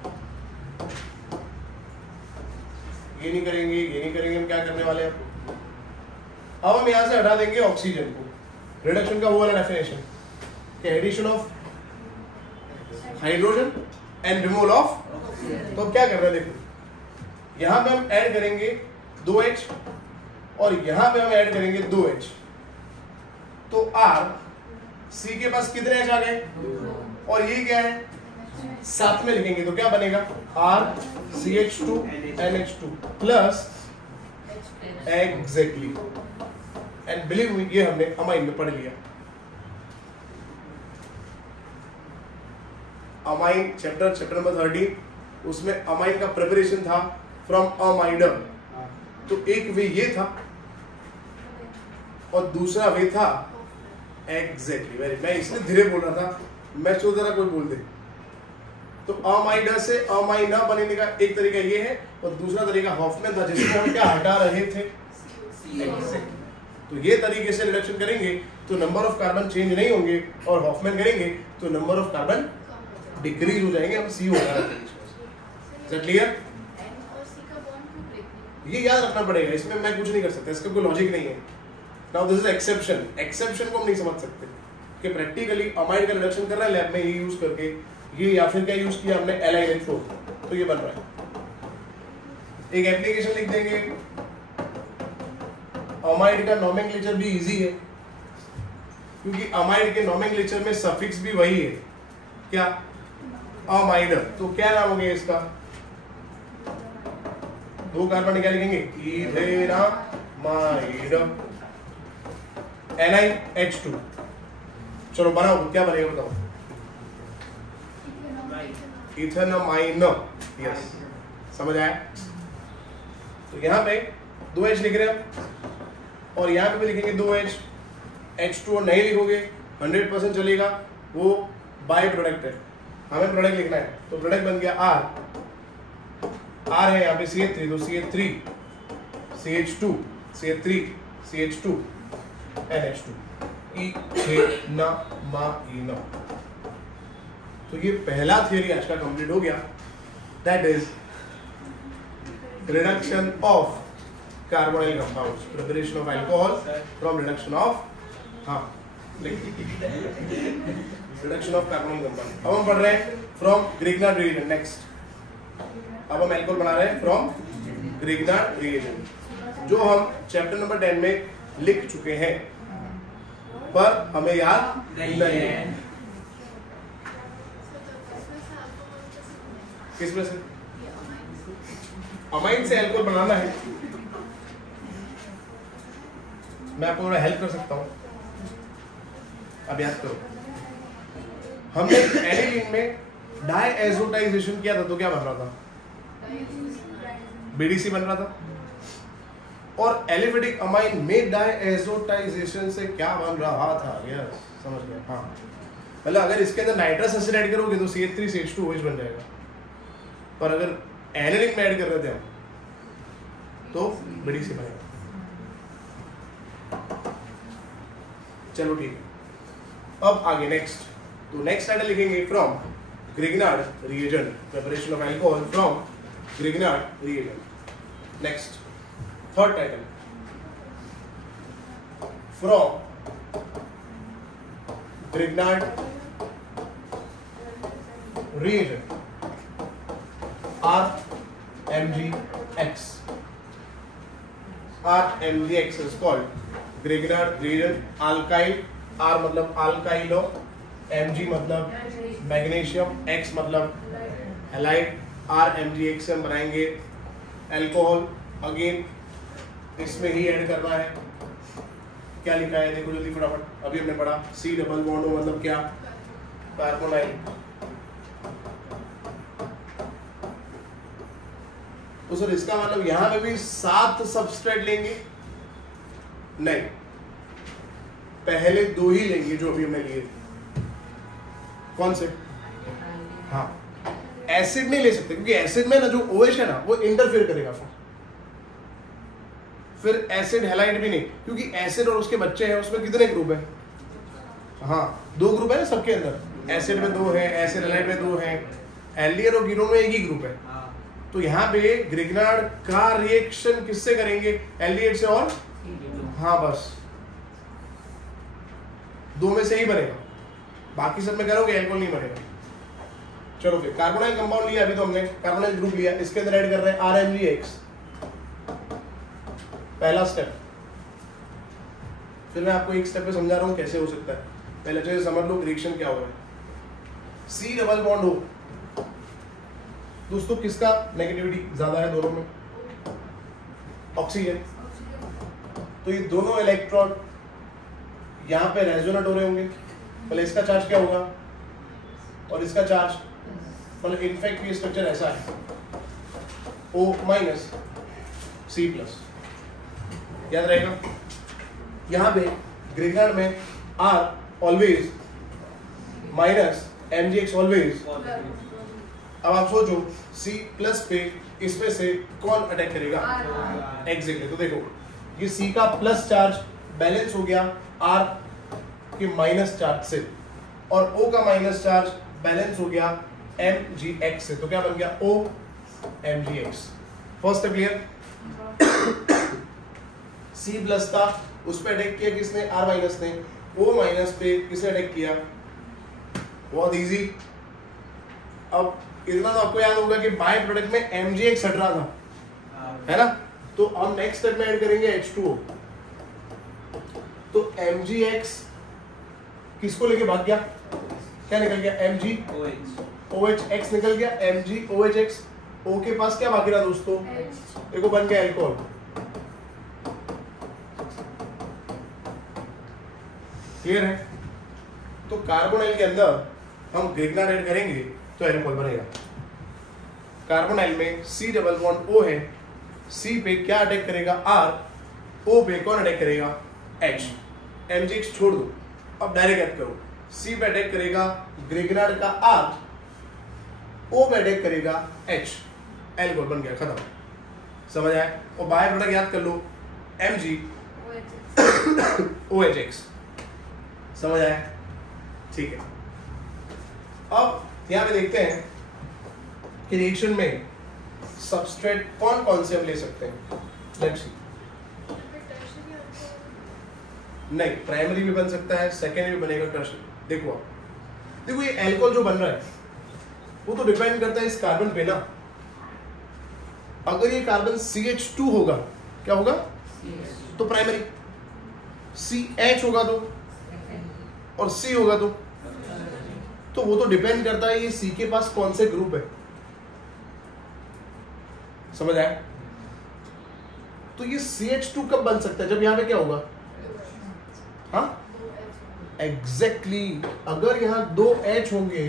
ये नहीं करेंगे, ये नहीं करेंगे, हम क्या करने वाले हैं अब हम यहाँ से हटा देंगे ऑक्सीजन को। रिडक्शन का वो वाला डेफिनेशन कि addition of hydrogen and removal of, तो अब क्या कर रहे हैं देखो, यहाँ पे हम ऐड करेंगे 2H और यहाँ पे हम ऐड करेंगे 2H, तो R, C के पास कितने H आ गए, और ये क्या है साथ में लिखेंगे तो क्या बनेगा, RCH2 NH2 plus, exactly, and believe me ये हमने अमाइन में पढ़ लिया। अमाइन चैप्टर नंबर 13, उसमें अमाइन का प्रिपरेशन था फ्रॉम अमाइडर, तो एक वे ये था और दूसरा वे था एग्जैक्टली, वेरी, मैं इसलिए धीरे बोल रहा था, मैं सोच रहा कोई बोल दे। तो अमाइडर से अमाइना बनने का एक तरीका ये है और दूसरा तरीका हॉफमैन था, जिसमें हम क्या हटा रहे थे, तो ये तरीके से रिडक्शन करेंगे तो नंबर ऑफ कार्बन चेंज नहीं होंगे, और हॉफमैन करेंगे तो नंबर ऑफ कार्बन डिक्रीज हो जाएंगे, हम सी हो जाएगा। क्लियर, ये याद रखना पड़ेगा, इसमें मैं कुछ नहीं कर सकता, इसका कोई लॉजिक नहीं है। Now this is exception, exception को हम नहीं समझ सकते कि प्रैक्टिकली अमाइड का रिडक्शन कर रहा है लैब में ये यूज करके, ये या फिर क्या यूज किया हमने LiNH4, तो ये बन रहा है। एक एप्लीकेशन लिख देंगे। अमाइड का नोमेनक्लेचर भी इजी है क्योंकि अमाइड के नोमेनक्लेचर में सफिक्स भी वही है, क्या, अमाइडर, तो क्या नाम हो गया इसका, 2 कार्बन क्या लिखेंगे, इथेनामाइड, NiH2। चलो बनाओ, क्या बनेगा बताओ, इथेनामाइन, यस, समझ आया। तो यहाँ पे 2H लिख रहे हैं और यहाँ पे भी लिखेंगे 2H, H2O नहीं लिखोगे 100% चलेगा, वो बाय प्रोडक्ट है, हमें प्रोडक्ट लिखना है, तो प्रोडक्ट बन गया R है यहाँ पे CH3, तो CH3 CH2 CH3 CH2 NH2, ethanamine. तो ये पहला थियरी आज का कंप्लीट हो गया, that is reduction of carbonyl compounds, preparation of alcohol from reduction of, हाँ रिडक्शन ऑफ कार्बोनिल कंपाउंड। अब हम पढ़ रहे हैं फ्रॉम ग्रिग्नार्ड रिएजेंट। नेक्स्ट अब हम अल्कोहल बना रहे हैं फ्रॉम ग्रिग्नार्ड रिएजेंट। जो हम चैप्टर नंबर 10 में लिख चुके हैं, पर हमें याद नहीं है। किसमें से? अमाइन से अल्कोहल बनाना है। मैं आपको थोड़ा हेल्प कर सकता हूं। अब याद करो, हमने एनिलीन में डायएजोटाइजेशन किया था तो क्या बन रहा था? बीडीसी बन रहा था। और एलिफेटिक अमाइन में डायएजोटाइजेशन से क्या बन रहा था? यस, समझ गया। हाँ, मतलब अगर इसके अंदर नाइट्रस एसिड ऐड करोगे तो CH3 CH2OH बन जाएगा, पर अगर एनिलीन में ऐड कर रहे थे हम तो बीडीसी बनेगा। चलो ठीक है, अब आगे नेक्स्ट। तो नेक्स्ट टाइटल लिखेंगे from Grignard reagent, preparation of alcohol from Grignard reagent. Next third title, from Grignard reagent RMGX. RMGX is called Grignard reagent. Alkyl, R मतलब alkylo, Mg मतलब मैग्नीशियम, X मतलब हैलाइड। RMGX से हम बनाएंगे alcohol. Again इसमें ही add करना है। क्या लिखा है देखो जल्दी फटाफट, अभी हमने पढ़ा। C डबल बॉन्ड O मतलब क्या? कार्बोनाइल। तो सर इसका मतलब यहां पे भी 7 सबस्ट्रेट लेंगे? नहीं, पहले 2 ही लेंगे जो अभी हमने लिए थे। कौन से? हाँ, एसिड नहीं ले सकते क्योंकि एसिड में ना जो OH है ना वो इंटरफेयर करेगा। फिर एसिड हैलाइड भी नहीं, क्योंकि एसिड और उसके बच्चे हैं उसमें कितने ग्रुप है? हाँ, 2 ग्रुप है ना सबके अंदर। एसिड में 2 है, एसिड हैलाइड में 2 है, एल्डिहाइड और कीटोन में एक ही ग्रुप है। तो यहाँ पे ग्रिग्नार्ड का रिएक्शन किससे करेंगे? एल्डिहाइड से और हाँ, बस 2 में से ही बनेगा, बाकी सब में करोगे अल्कोहल नहीं बनेगा। चलो फिर कार्बोनाइल कंपाउंड लिया, अभी तो हमने कार्बोनाइल ग्रुप लिया, इसके अंदर ऐड कर रहे हैं RMGX। पहला स्टेप। फिर मैं आपको एक स्टेप पे समझा रहा हूं कैसे हो सकता है। पहले अच्छे से समझ लो रिएक्शन क्या हो रहा है। C डबल बॉन्ड O, दोस्तों किसका नेगेटिविटी ज्यादा है दोनों में? ऑक्सीजन। तो ये दोनों इलेक्ट्रॉन यहाँ पे रेजोनेट हो रहे होंगे। पहले इसका चार्ज क्या होगा और इसका चार्ज, मतलब इनफैक्ट ये स्ट्रक्चर ऐसा है O माइनस C प्लस, याद रहेगा। यहाँ पे ग्रिग्नार्ड में R always minus MgX always. अब आप सोचो C प्लस पे इसमें से कौन अटैक करेगा? एग्जैक्टली। तो देखो ये C का प्लस चार्ज बैलेंस हो गया R के माइनस चार्ज से, और O का माइनस चार्ज बैलेंस हो गया MgX से। तो क्या बन गया? O MgX। First step clear. C plus था, उस पे अटैक किया किसने? R माइनस ने। O माइनस पे किसने अटैक किया? बहुत इजी। अब इतना तो आपको याद होगा कि बाय प्रोडक्ट में MgX हट रहा था, है ना? तो हम नेक्स्ट स्टेप में ऐड करेंगे H2O। तो MgX किसको लेके भाग गया? क्या निकल गया? MgOH निकल गया। MgOHX, O के पास क्या बाकी रहा दोस्तों? देखो बन गया अल्कोहल। क्लियर है? तो कार्बोनाइल के अंदर हम ग्रिग्नार्ड ऐड करेंगे तो अल्कोहल बनेगा। कार्बोनाइल में C डबल बॉन्ड O है, C पे क्या अटैक करेगा? R। O पे कौन अटैक करेगा? H। MgX छोड़ दो, अब डायरेक्ट ऐड करो। C पे अटैक करेगा ग्रिग्नार्ड का R, O पे अटैक करेगा H। अल्कोहल बन गया, खत्म। समझ आया? और बाय प्रोडक्ट याद कर लो MgOHX। समझ आया? ठीक है। अब यहां पे देखते हैं कि रिएक्शन में सबस्ट्रेट कौन कौन से हम ले सकते हैं। Let's see. नहीं, प्राइमरी भी बन सकता है, सेकेंडरी भी बनेगा, टर्शियरी। देखो आप, देखो ये अल्कोहल जो बन रहा है वो तो डिपेंड करता है इस कार्बन पे ना। अगर ये कार्बन CH2 होगा, क्या होगा? तो प्राइमरी, CH होगा तो और C होगा तो वो तो डिपेंड करता है ये C के पास कौन से ग्रुप है, समझ आया? तो ये CH2 कब बन सकता है? जब यहाँ पे क्या होगा, हाँ एग्जैक्टली, अगर यहाँ 2 H होंगे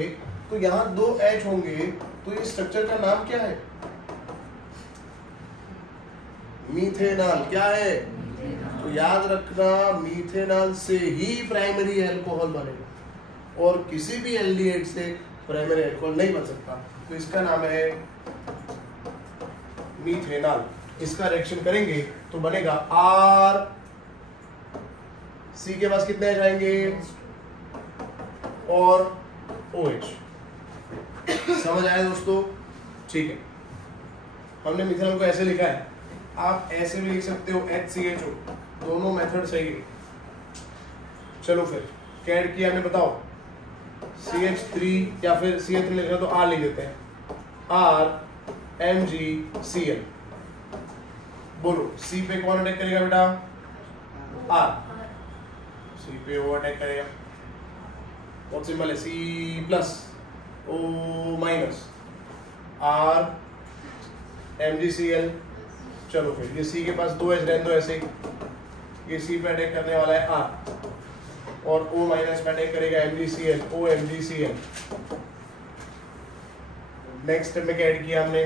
तो यहाँ 2 H होंगे, तो ये स्ट्रक्चर का नाम क्या है? मीथेनॉल। क्या है? तो याद रखना, मीथेनॉल से ही प्राइमरी अल्कोहल बनेगा और किसी भी एल्डिहाइड से प्राइमरी अल्कोहल नहीं बन सकता। तो इसका नाम है मीथेनॉल। इसका रिएक्शन करेंगे तो बनेगा R, C के पास कितने जाएंगे और OH। समझ आया दोस्तों? ठीक है, हमने मिथेनॉल को ऐसे लिखा है, आप ऐसे भी लिख सकते हो HCHO, दोनों मेथड सही है। चलो फिर क्या ऐड किया हमने बताओ, CH3 या फिर CH3 लिखना तो R लिख देते हैं, R MgCl। बोलो C पे कौन अटैक करेगा बेटा? R। C पे वो अटैक करेगा, बहुत सिंपल है, C plus O minus R MgCl। चलो फिर ये C के पास 2H रहने दो ऐसे, ये C पे अटैक करने वाला है R और O माइनस पे अटैक करेगा MgCl, O MgCl। Next step में क्या ऐड किया हमने?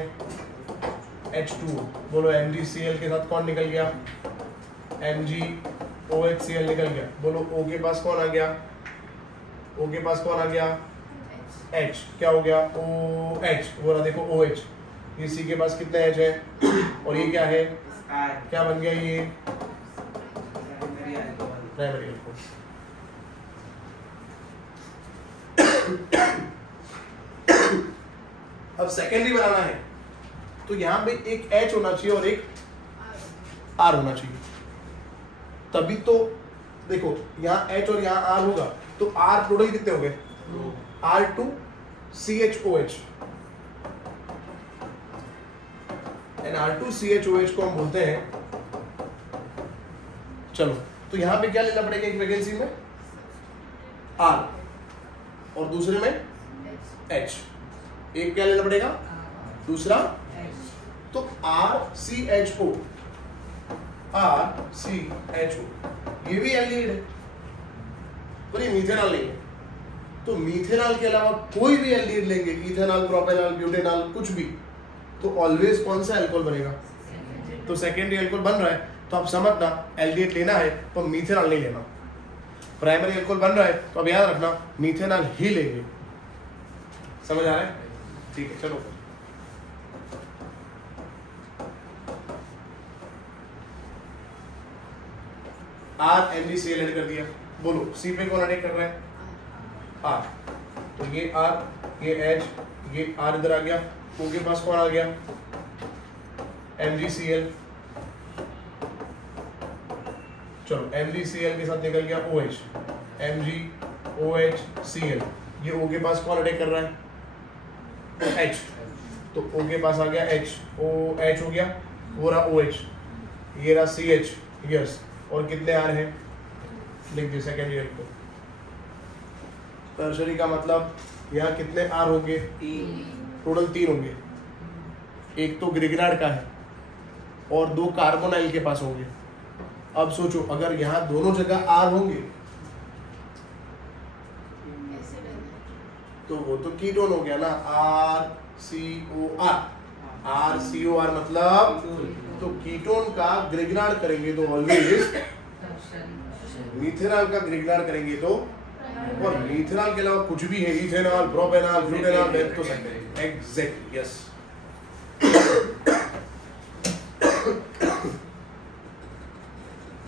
H2। बोलो MgCl के साथ कौन निकल गया? MgOHCl निकल गया। बोलो O के पास कौन आ गया? O के पास कौन आ गया? H। क्या हो गया? OH। बोला देखो OH। ये C के पास कितने H है और ये क्या है? क्या बन गया ये? Primary alcohol. अब सेकेंडरी बनाना है तो यहाँ पे एक H होना चाहिए और एक R होना चाहिए, तभी तो देखो यहाँ H और यहाँ R होगा तो R टोटल कितने हो गए? R2CHOH। एंड R2CHOH को हम बोलते हैं, चलो तो यहाँ पे क्या लेना पड़ेगा एक वैकेंसी में? R और दूसरे में H। एक क्या लेना पड़ेगा, दूसरा तो RCHO, RCHO ये भी एल्डिहाइड है, पर ये मीथेनॉल नहीं है। तो मीथेनॉल के अलावा कोई भी एल्डिहाइड लेंगे, इथेनॉल, प्रोपेनॉल, ब्यूटेनॉल, कुछ भी, तो ऑलवेज कौन सा अल्कोहल बनेगा? तो सेकेंडरी अल्कोहल बन रहा है तो आप समझना एल्डिहाइड लेना है तो मीथेनॉल नहीं लेना। प्राइमरी अल्कोहल बन रहा है तो अब याद रखना मीथेनॉल ही लेंगे। समझ आ रहा है? ठीक है, चलो RMgCl ऐड कर दिया। बोलो C पे कौन अटैक कर रहा है? R। तो ये R, ये H, ये R इधर आ गया। O के पास कौन आ गया? MgCl। चलो MgCl के साथ निकल गया OH, MgOHCl। ये O के पास कौन अटैक कर रहा है? H। तो O के पास आ गया H, OH हो गया, वो रहा OH, ये रहा CH, यस। और कितने R हैं? लिख दिए सेकेंडरी को। टर्शरी का मतलब यहाँ कितने R होंगे? टोटल 3 होंगे। एक तो ग्रिग्नार्ड का है और 2 कार्बोनाइल के पास होंगे। अब सोचो अगर यहाँ दोनों जगह R होंगे तो वो तो कीटोन हो गया ना, RCOR। RCOR मतलब तो कीटोन का ग्रिग्नार्ड करेंगे तो ऑलवेज मीथेनॉल का ग्रिग्नार्ड करेंगे तो, और मीथेनॉल के अलावा कुछ भी है, इथेनॉल, प्रोपेनॉल, ब्यूटेनॉल, तो exact yes.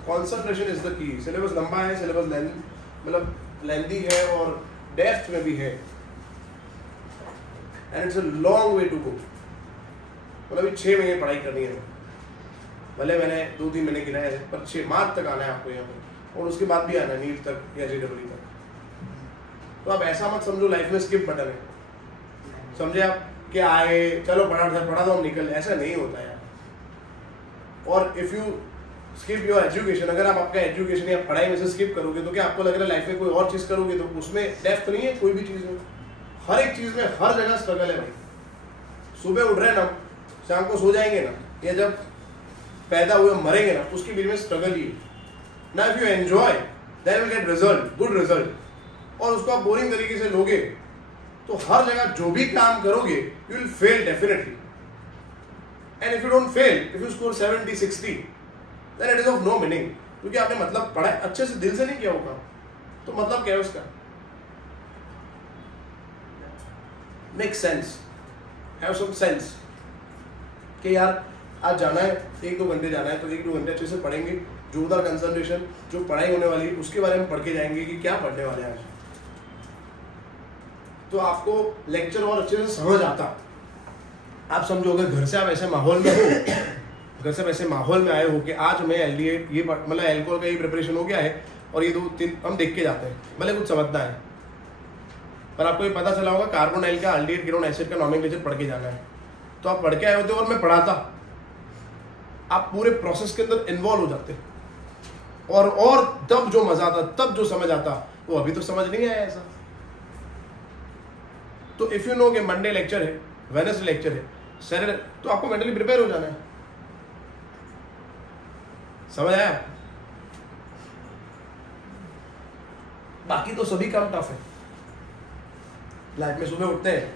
Concentration is the key. Syllabus लंबा है, सिलेबस मतलब लेंथी है और डेप्थ में भी है, and it's a long way to go. मतलब 6 महीने पढ़ाई करनी है, भले मैंने 2-3 महीने गिनाए थे, पर 6 मार्च तक आना है आपको यहाँ पर, और उसके बाद भी आना है नीट तक या JEE तक। तो आप ऐसा मत समझो लाइफ में स्किप बटन है, समझे आप कि आए चलो पढ़ा दो हम निकल, ऐसा नहीं होता यार। और if you skip your education. अगर आप आपका एजुकेशन या पढ़ाई में से स्किप करोगे तो क्या आपको लग रहा है लाइफ में कोई और चीज करोगे तो उसमें डेप्थ नहीं है कोई भी चीज में? हर एक चीज में हर जगह स्ट्रगल है भाई। सुबह उठ रहे हैं ना, शाम को सो जाएंगे ना, या जब पैदा हुए मरेंगे ना, उसके बीच में स्ट्रगल ही ना। If you enjoy then will get result, good result, और उसको आप बोरिंग तरीके से लोगे तो हर जगह जो भी काम करोगे you will fail definitely. And if you don't fail, if you score 70, 60 then it is of no meaning, क्योंकि आपने मतलब पढ़ा अच्छे से दिल से नहीं किया होगा, तो मतलब क्या है उसका? Make sense, have some sense कि यार आज जाना है, 1-2 घंटे जाना है तो 1-2 घंटे अच्छे से पढ़ेंगे, जोरदार कंसंट्रेशन, जो पढ़ाई होने वाली है उसके बारे में पढ़ के जाएंगे कि क्या पढ़ने वाले हैं आज, तो आपको लेक्चर और अच्छे से समझ आता। आप समझो अगर घर से आप ऐसे माहौल में हो, घर से ऐसे माहौल में आए हो कि आज मैं एलडीए ये मतलब एल्कोहल का ये प्रिपरेशन हो गया है और ये 2-3 हम देख के जाते हैं, भले कुछ समझना है, पर आपको ये पता चला होगा कार्बोनाइल का अल्डिहाइड कीटोन एसिड का नॉमेनक्लेचर पढ़ के जाना है, तो आप पढ़ के आए होते और मैं पढ़ाता, आप पूरे प्रोसेस के अंदर इन्वॉल्व हो जाते और तब जो मजा आता, तब जो समझ आता, वो अभी तो समझ नहीं आया ऐसा। तो इफ यू नो कि मंडे लेक्चर है, वेडनेसडे लेक्चर है, सैटरडे, तो आपको मेंटली प्रिपेयर हो जाना है। समझ आया? बाकी तो सभी काम टफ है लाइफ में। सुबह उठते हैं,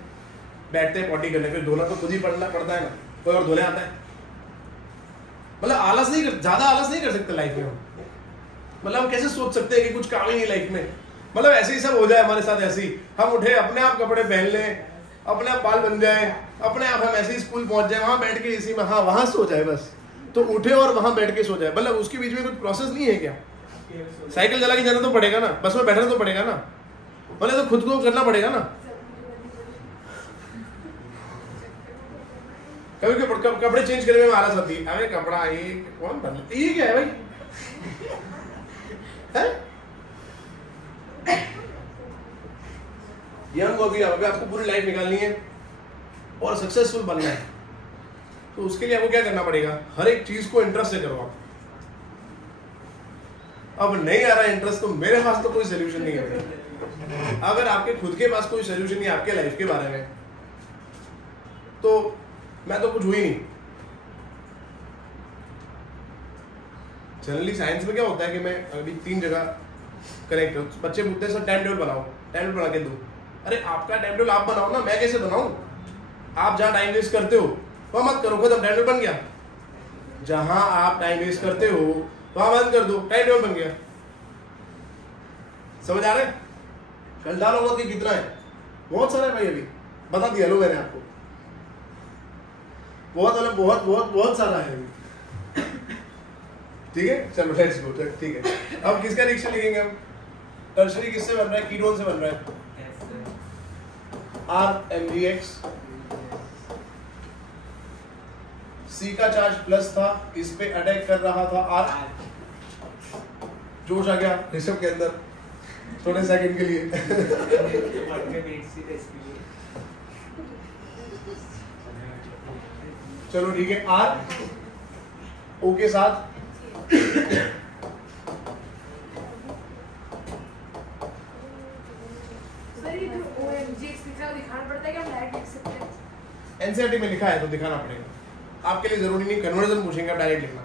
बैठते हैं पॉटी करने, फिर धोना तो खुद ही पड़ना पड़ता है ना, कोई और धोने आता है? मतलब आलस नहीं कर, ज्यादा आलस नहीं कर सकते लाइफ में हम। मतलब हम कैसे सोच सकते हैं कि कुछ काम ही नहीं लाइफ में, मतलब ऐसे ही सब हो जाए हमारे साथ, ऐसे ही हम उठे, अपने आप कपड़े पहन लें, अपने आप बाल बन जाए, अपने आप हम ऐसे ही स्कूल पहुंच जाए, वहां बैठ के इसी में हाँ वहां सो जाए बस, तो उठे और वहां बैठ के सो जाए। मतलब उसके बीच में कुछ प्रोसेस नहीं है क्या? साइकिल चला के जाना तो पड़ेगा ना, बस में बैठना तो पड़ेगा ना, मतलब तो खुद को करना पड़ेगा ना। कभी कपड़े चेंज करने में आलस आती है, अरे कपड़ा ये कौन बन, ये क्या है भाई यंग हो गया, अभी आपको पूरी लाइफ निकालनी है और सक्सेसफुल बनना है, तो उसके लिए आपको क्या करना पड़ेगा? हर एक चीज को इंटरेस्ट से करो आप। अब नहीं आ रहा है इंटरेस्ट, तो मेरे पास तो कोई सोल्यूशन नहीं है। अगर आपके खुद के पास कोई सोल्यूशन नहीं है आपके लाइफ के बारे में, तो मैं तो कुछ हुई नहीं। जनरली साइंस में क्या होता है कि मैं अभी 3 जगह कनेक्ट हूँ, बच्चे पूछते हैं सर टाइम टेबल बनाओ, टाइम टेबल बना के दो। अरे आपका टाइम टेबल आप बनाओ ना, मैं कैसे बनाऊं? आप जहां टाइम वेस्ट करते हो वहां मत करो, खत्म, टाइम टेबल बन गया। जहां आप टाइम वेस्ट करते हो वहां बंद कर दो, टाइम टेबल बन गया। समझ आ रहे? कल डालो मत कि कितना है, बहुत सारा है भाई, अभी बता दिया लो मैंने आपको, बहुत सारा है अभी। ठीक है, चलो लेट्स गो। ठीक है, अब किसका रिएक्शन लिखेंगे हम? टर्शरी किससे बन रहा है? कीटोन से बन रहा है। RMgX, C का चार्ज प्लस था, इस पे अटैक कर रहा था R, जोश आ गया ऋषभ के अंदर थोड़े सेकंड के लिए। चलो ठीक है, R O के साथ एनसीईआरटी में लिखा है तो दिखाना पड़ेगा। आपके लिए जरूरी नहीं कन्वर्जन पूछेंगे, आप डायरेक्ट लिखना,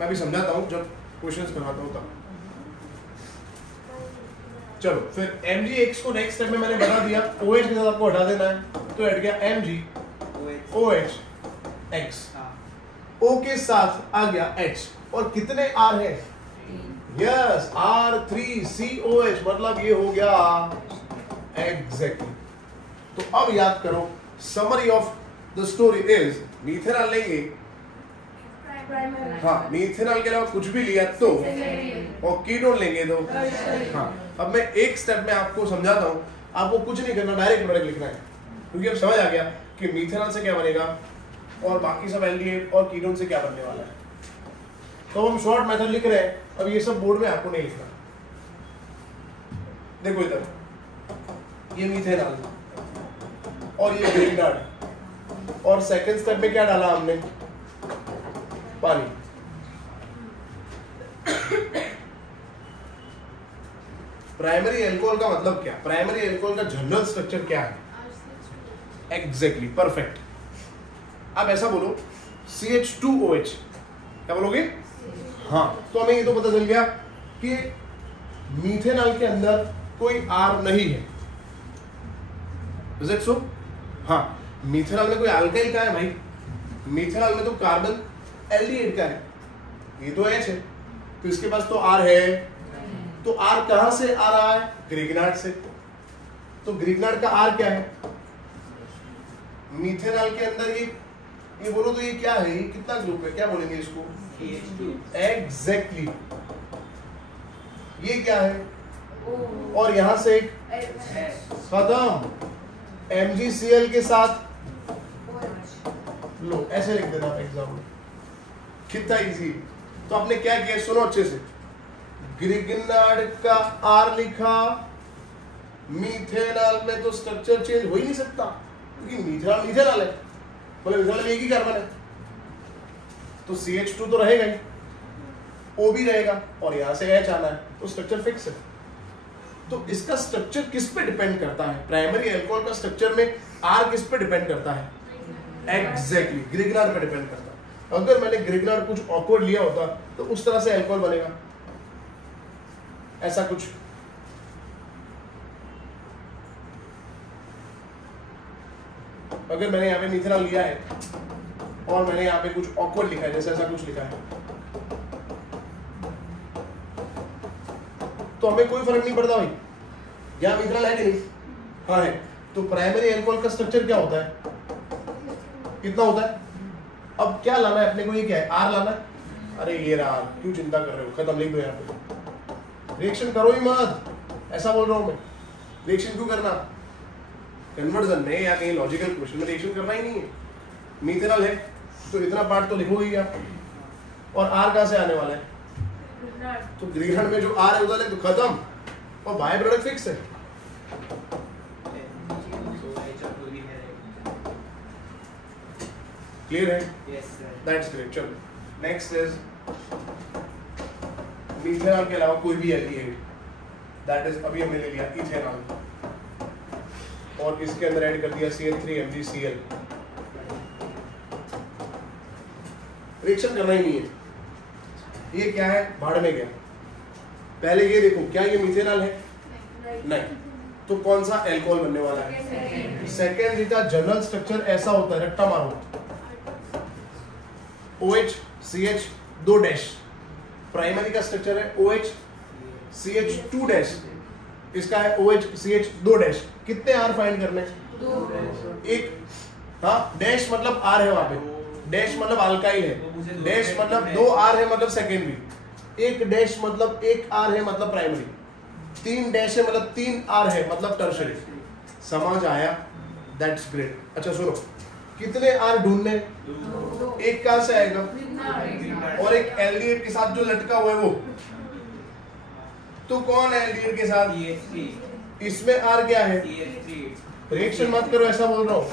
मैं भी समझाता हूँ जब क्वेश्चंस करवाता हूँ तब। चलो फिर MgX को नेक्स्ट स्टेप में मैंने बता दिया, OH के साथ आपको हटा देना है, तो हट गया MgOH, O के साथ आ गया H, और कितने R है? यस, R3COH, मतलब ये हो गया एग्जैक्टली। तो अब याद करो, summary of the story is methanol लेंगे, हाँ मीथेनॉल के अलावा कुछ भी लिया तो, और कीटोन लेंगे तो, हाँ। अब मैं एक स्टेप में आपको समझाता हूँ, आपको कुछ नहीं करना, डायरेक्ट प्रोडक्ट लिखना है, क्योंकि अब समझ आ गया कि मीथेनॉल से क्या बनेगा और बाकी सब एल्डिहाइड और कीटोन से क्या बनने वाला है। तो हम शॉर्ट मेथड लिख रहे हैं, अब ये सब बोर्ड में आपको नहीं लिखना। देखो इधर, ये मीथेनॉल और ये ग्रीनडार्ड, और सेकंड स्टेप में क्या डाला हमने? पानी। प्राइमरी अल्कोहल का मतलब क्या? प्राइमरी अल्कोहल का जनरल स्ट्रक्चर क्या है? Exactly, perfect. अब ऐसा बोलो CH2OH, क्या बोलोगे? हाँ, तो हमें ये तो पता चल गया कि मीथेनॉल के अंदर कोई R नहीं है। Is it so? हाँ, मीथेनॉल में कोई अल्काइल का है भाई? मीथेनॉल में तो कार्बन एल्डिहाइड का है, ये तो H है, तो इसके पास तो R है। तो R कहां से आ रहा है? ग्रिग्नार्ड से। तो ग्रिग्नार्ड का R क्या है? मीथेनॉल के अंदर ये बोलो तो ये क्या है? ये कितना ग्रुप है? क्या बोलेंगे इसको? एग्जैक्टली। ये क्या है? और यहां से एक खत्म, MgCl के साथ लो, ऐसे लिख देना एग्जाम में, कितना इजी। तो आपने क्या किया, सुनो अच्छे से। ग्रिग्नार्ड का R लिखा, मीथेनॉल में तो स्ट्रक्चर चेंज हो ही नहीं सकता क्योंकि मीथेनॉल मीथेनॉल है, मतलब मीथेनॉल में एक ही कार्बन है, तो CH2 तो रहेगा ही, O भी रहेगा और यहां से H आना है, तो स्ट्रक्चर फिक्स है। तो इसका स्ट्रक्चर किस पे डिपेंड करता है? प्राइमरी अल्कोहल का स्ट्रक्चर में R किस पे डिपेंड करता है? एग्जैक्टली, ग्रिग्नार्ड पे डिपेंड करता है। अगर मैंने ग्रिग्नार्ड कुछ ऑकवर्ड लिया होता तो उस तरह से अल्कोहल बनेगा, ऐसा कुछ। अगर मैंने यहाँ पे मीथेनॉल लिया है और मैंने यहाँ पे कुछ ऑकवर्ड लिखा है, जैसे ऐसा कुछ लिखा है, तो हमें कोई फर्क नहीं पड़ता भाई, यहाँ मीथेनॉल है कि नहीं? हाँ है। तो प्राइमरी अल्कोहल का स्ट्रक्चर क्या होता है? कितना होता है? अब क्या लाना है अपने को? ये क्या है? R लाना है। अरे ये रहा R, क्यों चिंता कर रहे हो? खत्म, लिख दो यहाँ पे। रिएक्शन करो ही मत, ऐसा बोल रहा हूँ मैं। रिएक्शन क्यों करना? कन्वर्जन में या कहीं लॉजिकल क्वेश्चन में रिएक्शन करना ही नहीं है। मीथेनॉल है तो इतना पार्ट तो लिखोगे ही आप, और R कहाँ से आने वाला है? तो ग्रिग्नार्ड में जो R है उधर है, तो खत्म, और बाय प्रोडक्ट फिक्स है। क्लियर है? Yes, sir. That's great. चलो नेक्स्ट इज मीथेनॉल के अलावा कोई भी एल्डिहाइड, दैट इज अभी हमने ले लिया इथेनॉल, और इसके अंदर ऐड कर दिया CH3MgCl। रिएक्शन करना ही नहीं है, ये क्या है? भाड़ में गया। पहले ये देखो, क्या ये मीथेनॉल है? नहीं। तो कौन सा अल्कोहल बनने वाला है? सेकेंड का जनरल स्ट्रक्चर ऐसा होता है, रट्टा मारो, OH CH 2 डैश। प्राइमरी का स्ट्रक्चर है OH CH 2 डैश, इसका है OH CH 2 डैश। कितने R फाइंड करने? एक। हाँ, डैश मतलब R है वहां पे, डैश मतलब अल्काइल है, डैश मतलब 2 R है मतलब सेकेंडरी, एक डैश मतलब 1 R है मतलब प्राइमरी, 3 डैश है मतलब 3 R है मतलब टर्शरी। समझ आया? That's great. अच्छा सुनो, कितने R ढूंढने? एक कहां से आएगा? और एक एल्डिहाइड के साथ जो लटका हुआ है वो, तो कौन है एल्डिहाइड के साथ? इसमें R क्या है? रिएक्शन मत करो, ऐसा बोल रहा हूं,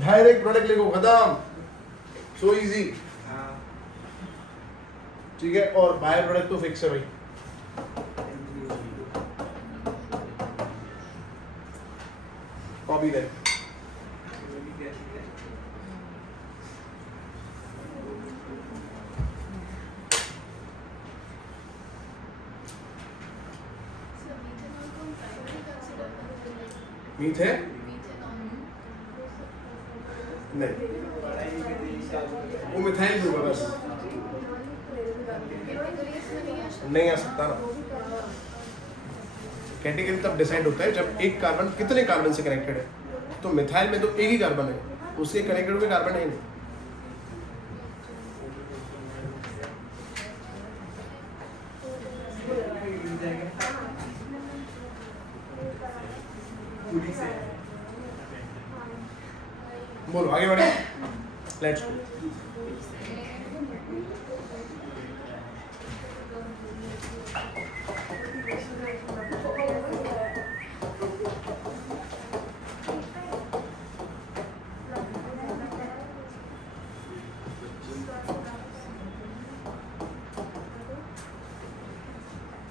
डायरेक्ट प्रोडक्ट लिखो, खत्म, सो इजी। ठीक है, और बाय प्रोडक्ट तो फिक्स है भाई। कॉपी दे। मीथ है? नहीं, वो मिथाइल ग्रुप है बस, नहीं आ सकता ना। कैटेगरी तब डिसाइड होता है जब एक कार्बन कितने कार्बन से कनेक्टेड है, तो मिथाइल में तो एक ही कार्बन है, उससे कनेक्टेड हुए कार्बन है नहीं। बोलो आगे बढ़े, लेट्स गो।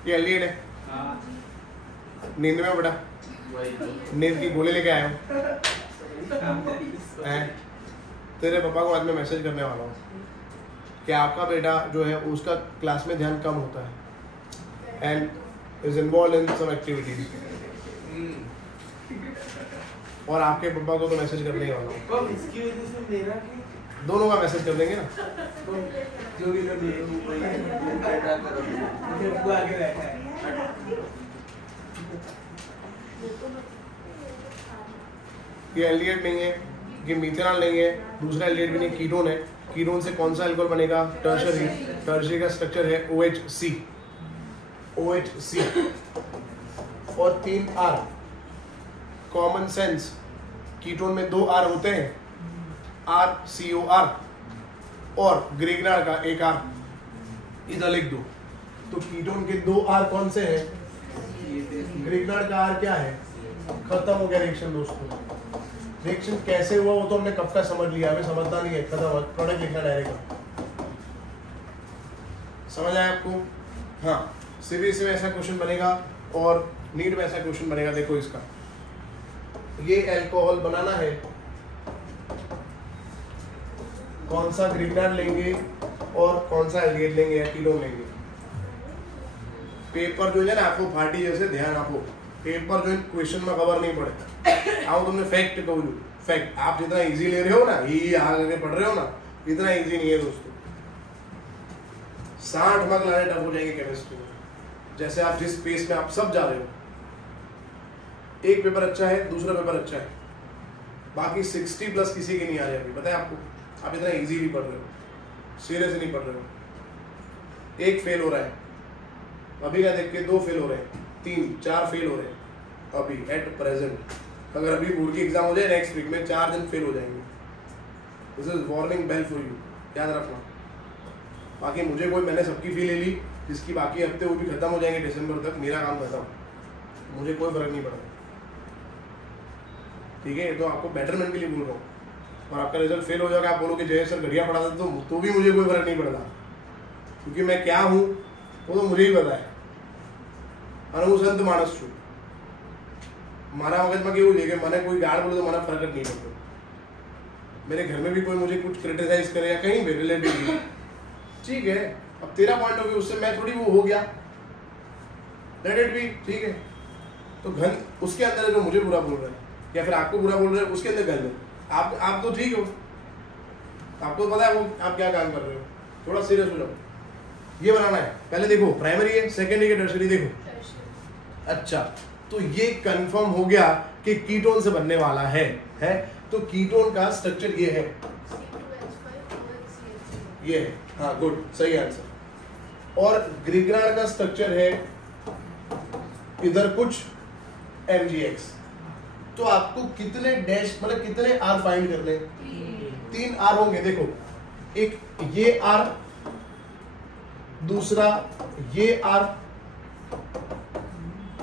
ये एल्डिहाइड है, नींद में बेटा, नींद की गोली लेके आया हूँ। तेरे पापा को आज मैं मैसेज करने वाला हूँ कि आपका बेटा जो है उसका क्लास में ध्यान कम होता है and is involve in some activities, और आपके पापा को तो मैसेज करने ही वाला हूँ। इसकी वजह से मेरा दोनों का मैसेज कर देंगे ना। जो भी कर आगे रहता है। ये एल्डिहाइड नहीं है, ये मीथेनॉल नहीं है, दूसरा एल्डिहाइड भी नहीं, कीटोन है। कीटोन से कौन सा अल्कोहल बनेगा? टर्शियरी। टर्शियरी का स्ट्रक्चर है OHC, OHC और 3 R। कॉमन सेंस, कीटोन में 2 R होते हैं, RCOR, और ग्रिग्नार्ड का 1 R, इधर लिख दो। तो कीटोन के 2 R कौन से हैं? ग्रिग्नार्ड का R क्या है? खत्म हो गया रिएक्शन दोस्तों। रिएक्शन कैसे हुआ वो तो हमने कब का समझ लिया, हमें समझना नहीं है, खत्म, प्रोडक्ट लिखना डायरेक्ट। समझ आया आपको? हाँ, सीबीएसई में ऐसा क्वेश्चन बनेगा और नीट में ऐसा क्वेश्चन बनेगा। देखो इसका, ये अल्कोहल बनाना है, कौन सा ग्रिग्नार्ड लेंगे और कौन सा एल्डिहाइड लेंगे या कीटोन लेंगे। पेपर जो है ना आपको फाटी जैसे ध्यान आपको, पेपर जो है क्वेश्चन में खबर नहीं पड़े। आओ तुमने फैक्ट कहूँ, फैक्ट आप जितना इजी ले रहे हो ना, ये आगे पढ़ रहे हो ना, इतना इजी नहीं है दोस्तों। 60 मार्क लाने टफ हो जाएंगे केमिस्ट्री में, जैसे आप जिस पेस में आप सब जा रहे हो। एक पेपर अच्छा है, दूसरा पेपर अच्छा है, बाकी 60 प्लस किसी की नहीं आ रही अभी, पता है आपको। आप इतना इजी नहीं पढ़ रहे हो, सीरियस नहीं पढ़ रहे हो। एक फेल हो रहा है अभी का देख के, 2 फेल हो रहे हैं, 3 4 फेल हो रहे हैं अभी एट प्रेजेंट। अगर अभी बोर्ड की एग्जाम हो जाए नेक्स्ट वीक में, 4 दिन फेल हो जाएंगे। This is warning bell for you, याद रखना। बाकी मुझे कोई, मैंने सबकी फी ले ली, जिसकी बाकी हफ्ते वो भी खत्म हो जाएंगे दिसंबर तक, मेरा काम खत्म, मुझे कोई फर्क नहीं पड़ता। ठीक है, तो आपको बेटरमेंट के लिए बोल रहा हूँ। और आपका रिजल्ट फेल हो जाएगा, आप बोलोगे जय सर घटिया पढ़ा था, तो भी मुझे कोई फर्क नहीं पड़ता, क्योंकि मैं क्या हूँ वो तो मुझे ही पता है। अनुसंत मानस छू मारा मगज में केवल लेके मैंने कोई गाड़ बोले तो मना फर्क नहीं पड़ता। मेरे घर में भी कोई मुझे कुछ क्रिटिसाइज करे या कहीं भी रिलेटिव, ठीक है, अब तेरा पॉइंट ऑफ व्यू उससे मैं थोड़ी वो हो गया, लेट इट बी, ठीक है। तो घन उसके अंदर है जो मुझे बुरा बोल रहा है या फिर आपको बुरा बोल रहे हैं, उसके अंदर घन है। आप तो ठीक हो, आपको पता है वो आप क्या काम कर रहे हो, थोड़ा सीरियस हो जाओ। ये बनाना है, पहले देखो प्राइमरी है, सेकेंडरी है, टर्शियरी, देखो। अच्छा, तो ये कंफर्म हो गया कि कीटोन से बनने वाला है। तो कीटोन का स्ट्रक्चर ये है, ये है, हाँ गुड, सही आंसर। और ग्रिग्नार्ड का स्ट्रक्चर है इधर कुछ MgX। तो आपको कितने डैश, मतलब कितने R फाइंड करने? 3 R होंगे। देखो, एक ये R, दूसरा ये R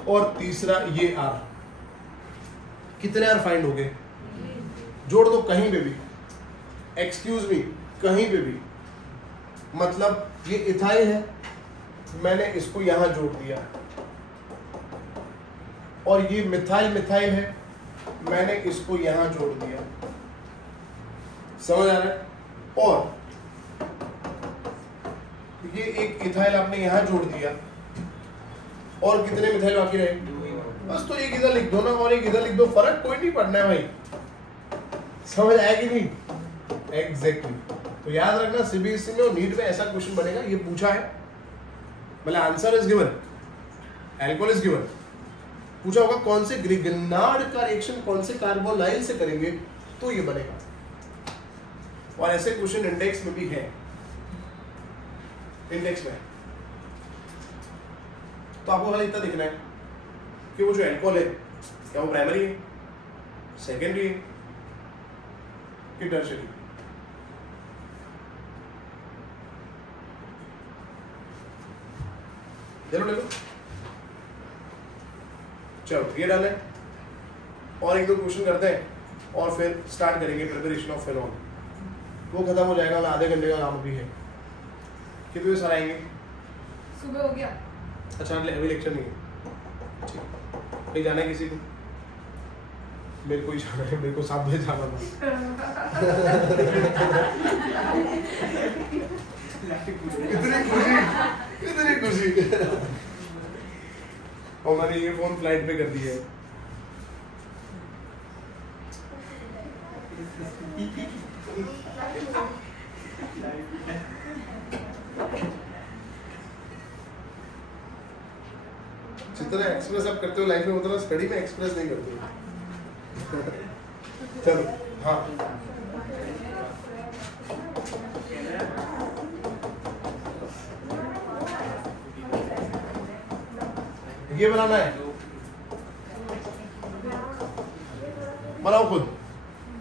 और तीसरा ये R। कितने R फाइंड हो गए? जोड़ दो कहीं पे भी, एक्सक्यूज मी, कहीं पे भी। मतलब ये इथाइल है, मैंने इसको यहां जोड़ दिया, और ये मिथाइल है, मैंने इसको यहां जोड़ दिया। समझ आ रहा है? और ये एक इथाइल आपने यहां जोड़ दिया, और कितने मिथाइल बाकी रहे? बस, तो एक इधर लिख दो ना और एक इधर लिख दो, फर्क कोई नहीं पड़ना है भाई। समझ आया कि नहीं? एग्जैक्टली। तो याद रखना, सीबीएसई में और नीट में ऐसा क्वेश्चन बनेगा, ये पूछा है, मतलब answer is given, alcohol is given. पूछा होगा कौन से ग्रिग्नार्ड का रिएक्शन कौन से कार्बोनाइल से करेंगे, तो ये बनेगा। और ऐसे क्वेश्चन इंडेक्स में भी है, इंडेक्स में। तो आपको खाली इतना दिखना है कि वो जो अल्कोहल है, क्या वो प्राइमरी है, सेकेंडरी है कि टर्शियरी। देखो चलो, ये डाले और एक दो क्वेश्चन करते हैं और फिर स्टार्ट करेंगे प्रिपरेशन ऑफ फिनॉल। वो खत्म हो जाएगा, आधे घंटे का काम भी है। कितने बजे सर आएंगे? सुबह हो गया। अच्छा, अभी लेक्चर नहीं है, ठीक। कहीं जाना है किसी को? मेरे को ही जाना है, मेरे को 7 बजे जाना था। इतनी खुशी और मैंने ये फोन फ्लाइट पे कर दिया है। जितना एक्सप्रेस आप करते हो लाइफ में उतना स्टडी में एक्सप्रेस नहीं करते हो। चलो हाँ ये बनाना है, बनाओ खुद।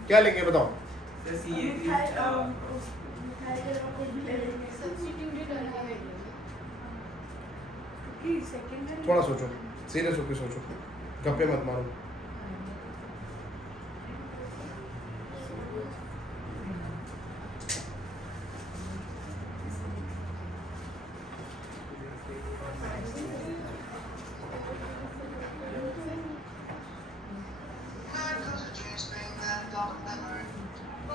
क्या लेंगे बताओ? थोड़ा सोचो, सीरियस होके सोचो, गप्पे मत मारो।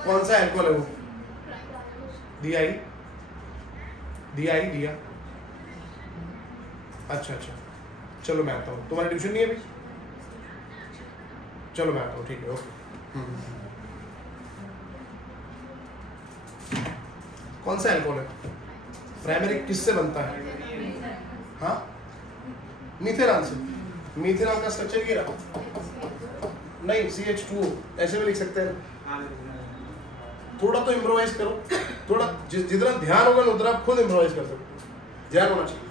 कौन सा अल्कोहल है वो? दिया ही दिया। अच्छा अच्छा, चलो मैं आता हूँ। तुम्हारा ट्यूशन नहीं है अभी? चलो मैं आता हूँ, ठीक है, ओके। कौन सा अल्कोहल है? प्राइमरी किससे बनता है? हाँ, मीथेनॉल से। मीथेनॉल का स्ट्रक्चर ये रहा। नहीं, CH2 ऐसे भी लिख सकते हैं। थोड़ा तो इम्प्रोवाइज करो, थोड़ा जितना ध्यान होगा ना उतना आप खुद इम्प्रोवाइज कर सकते हो। ध्यान होना चाहिए।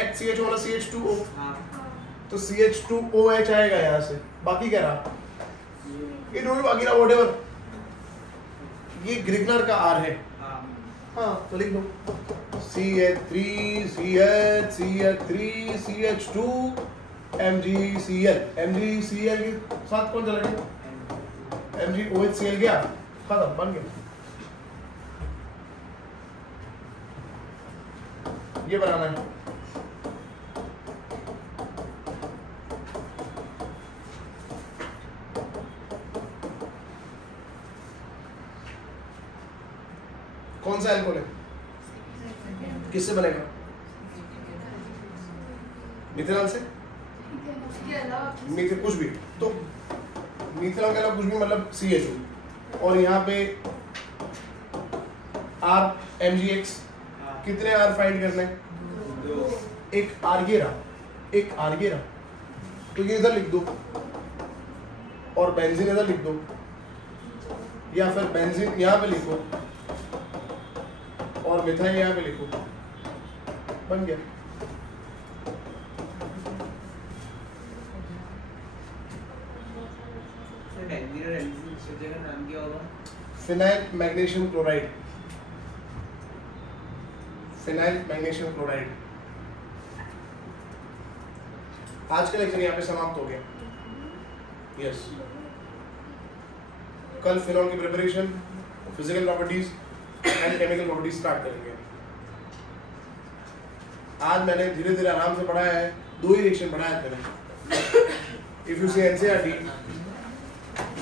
HCH वाला CH2O, तो CH2OH आएगा यहाँ से। बाकी क्या रहा? ये दोनों बाकी रहा व्हाटएवर। ये ग्रिगनर का R है। हाँ तो लिख दो CH3 CH CH3 CH2 MgCl। MgCl के साथ कौन चला गया? MgOHCl गया, खत्म, बन गया। ये बनाना है। कौन सा अल्कोहल है? किससे बनेगा? मिथेनॉल से? मिथेन कुछ भी तो मिथेनॉल के अलावा कुछ भी मतलब CHO। और यहाँ पे R MgX कितने R फाइंड करने हैं? एक आर्गेरा, तो ये इधर लिख दो और बेंजीन इधर लिख दो, या फिर बेंजीन यहाँ पे लिखो और मिथाइल यहाँ पे लिखो, बन गया। Phenyl magnesium chloride. आज का लेक्चर यहाँ पे समाप्त हो गया। यस, कल फिनॉल की preparation, physical properties and chemical properties start करेंगे। आज मैंने धीरे धीरे आराम से पढ़ाया है, 2 ही रिएक्शन पढ़ाया है मैंने। इफ यू सी एनसीईआरटी,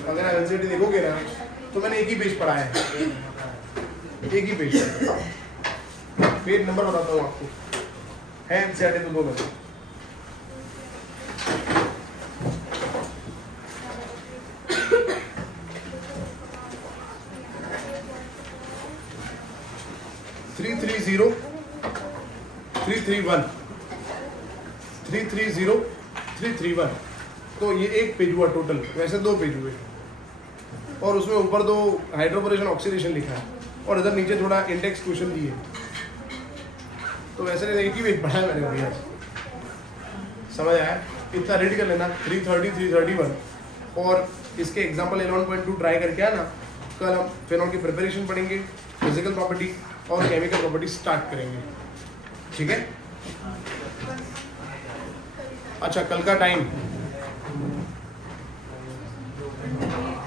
अगर आप एनसीईआरटी देखोगे ना तो मैंने एक ही पेज पढ़ाया है, एक ही पेज। पेज नंबर बताता हूँ आपको, है एनसीईआरटी तो 2 नंबर। Three three one. तो ये एक पेज हुआ टोटल, वैसे 2 पेज हुए और उसमें ऊपर 2 हाइड्रोबोरेशन ऑक्सीडेशन लिखा है और इधर नीचे थोड़ा इंडेक्स क्वेश्चन दिए। तो वैसे एक ही पेज पढ़ा है मैंने भैया, समझ आया? इतना रीड कर लेना। 330 331 और इसके एग्जाम्पल 11.2 ट्राई करके आना। कल हम फिनॉल की प्रिपरेशन पढ़ेंगे, फिजिकल प्रॉपर्टी और केमिकल प्रॉपर्टी स्टार्ट करेंगे, ठीक है? अच्छा, कल का टाइम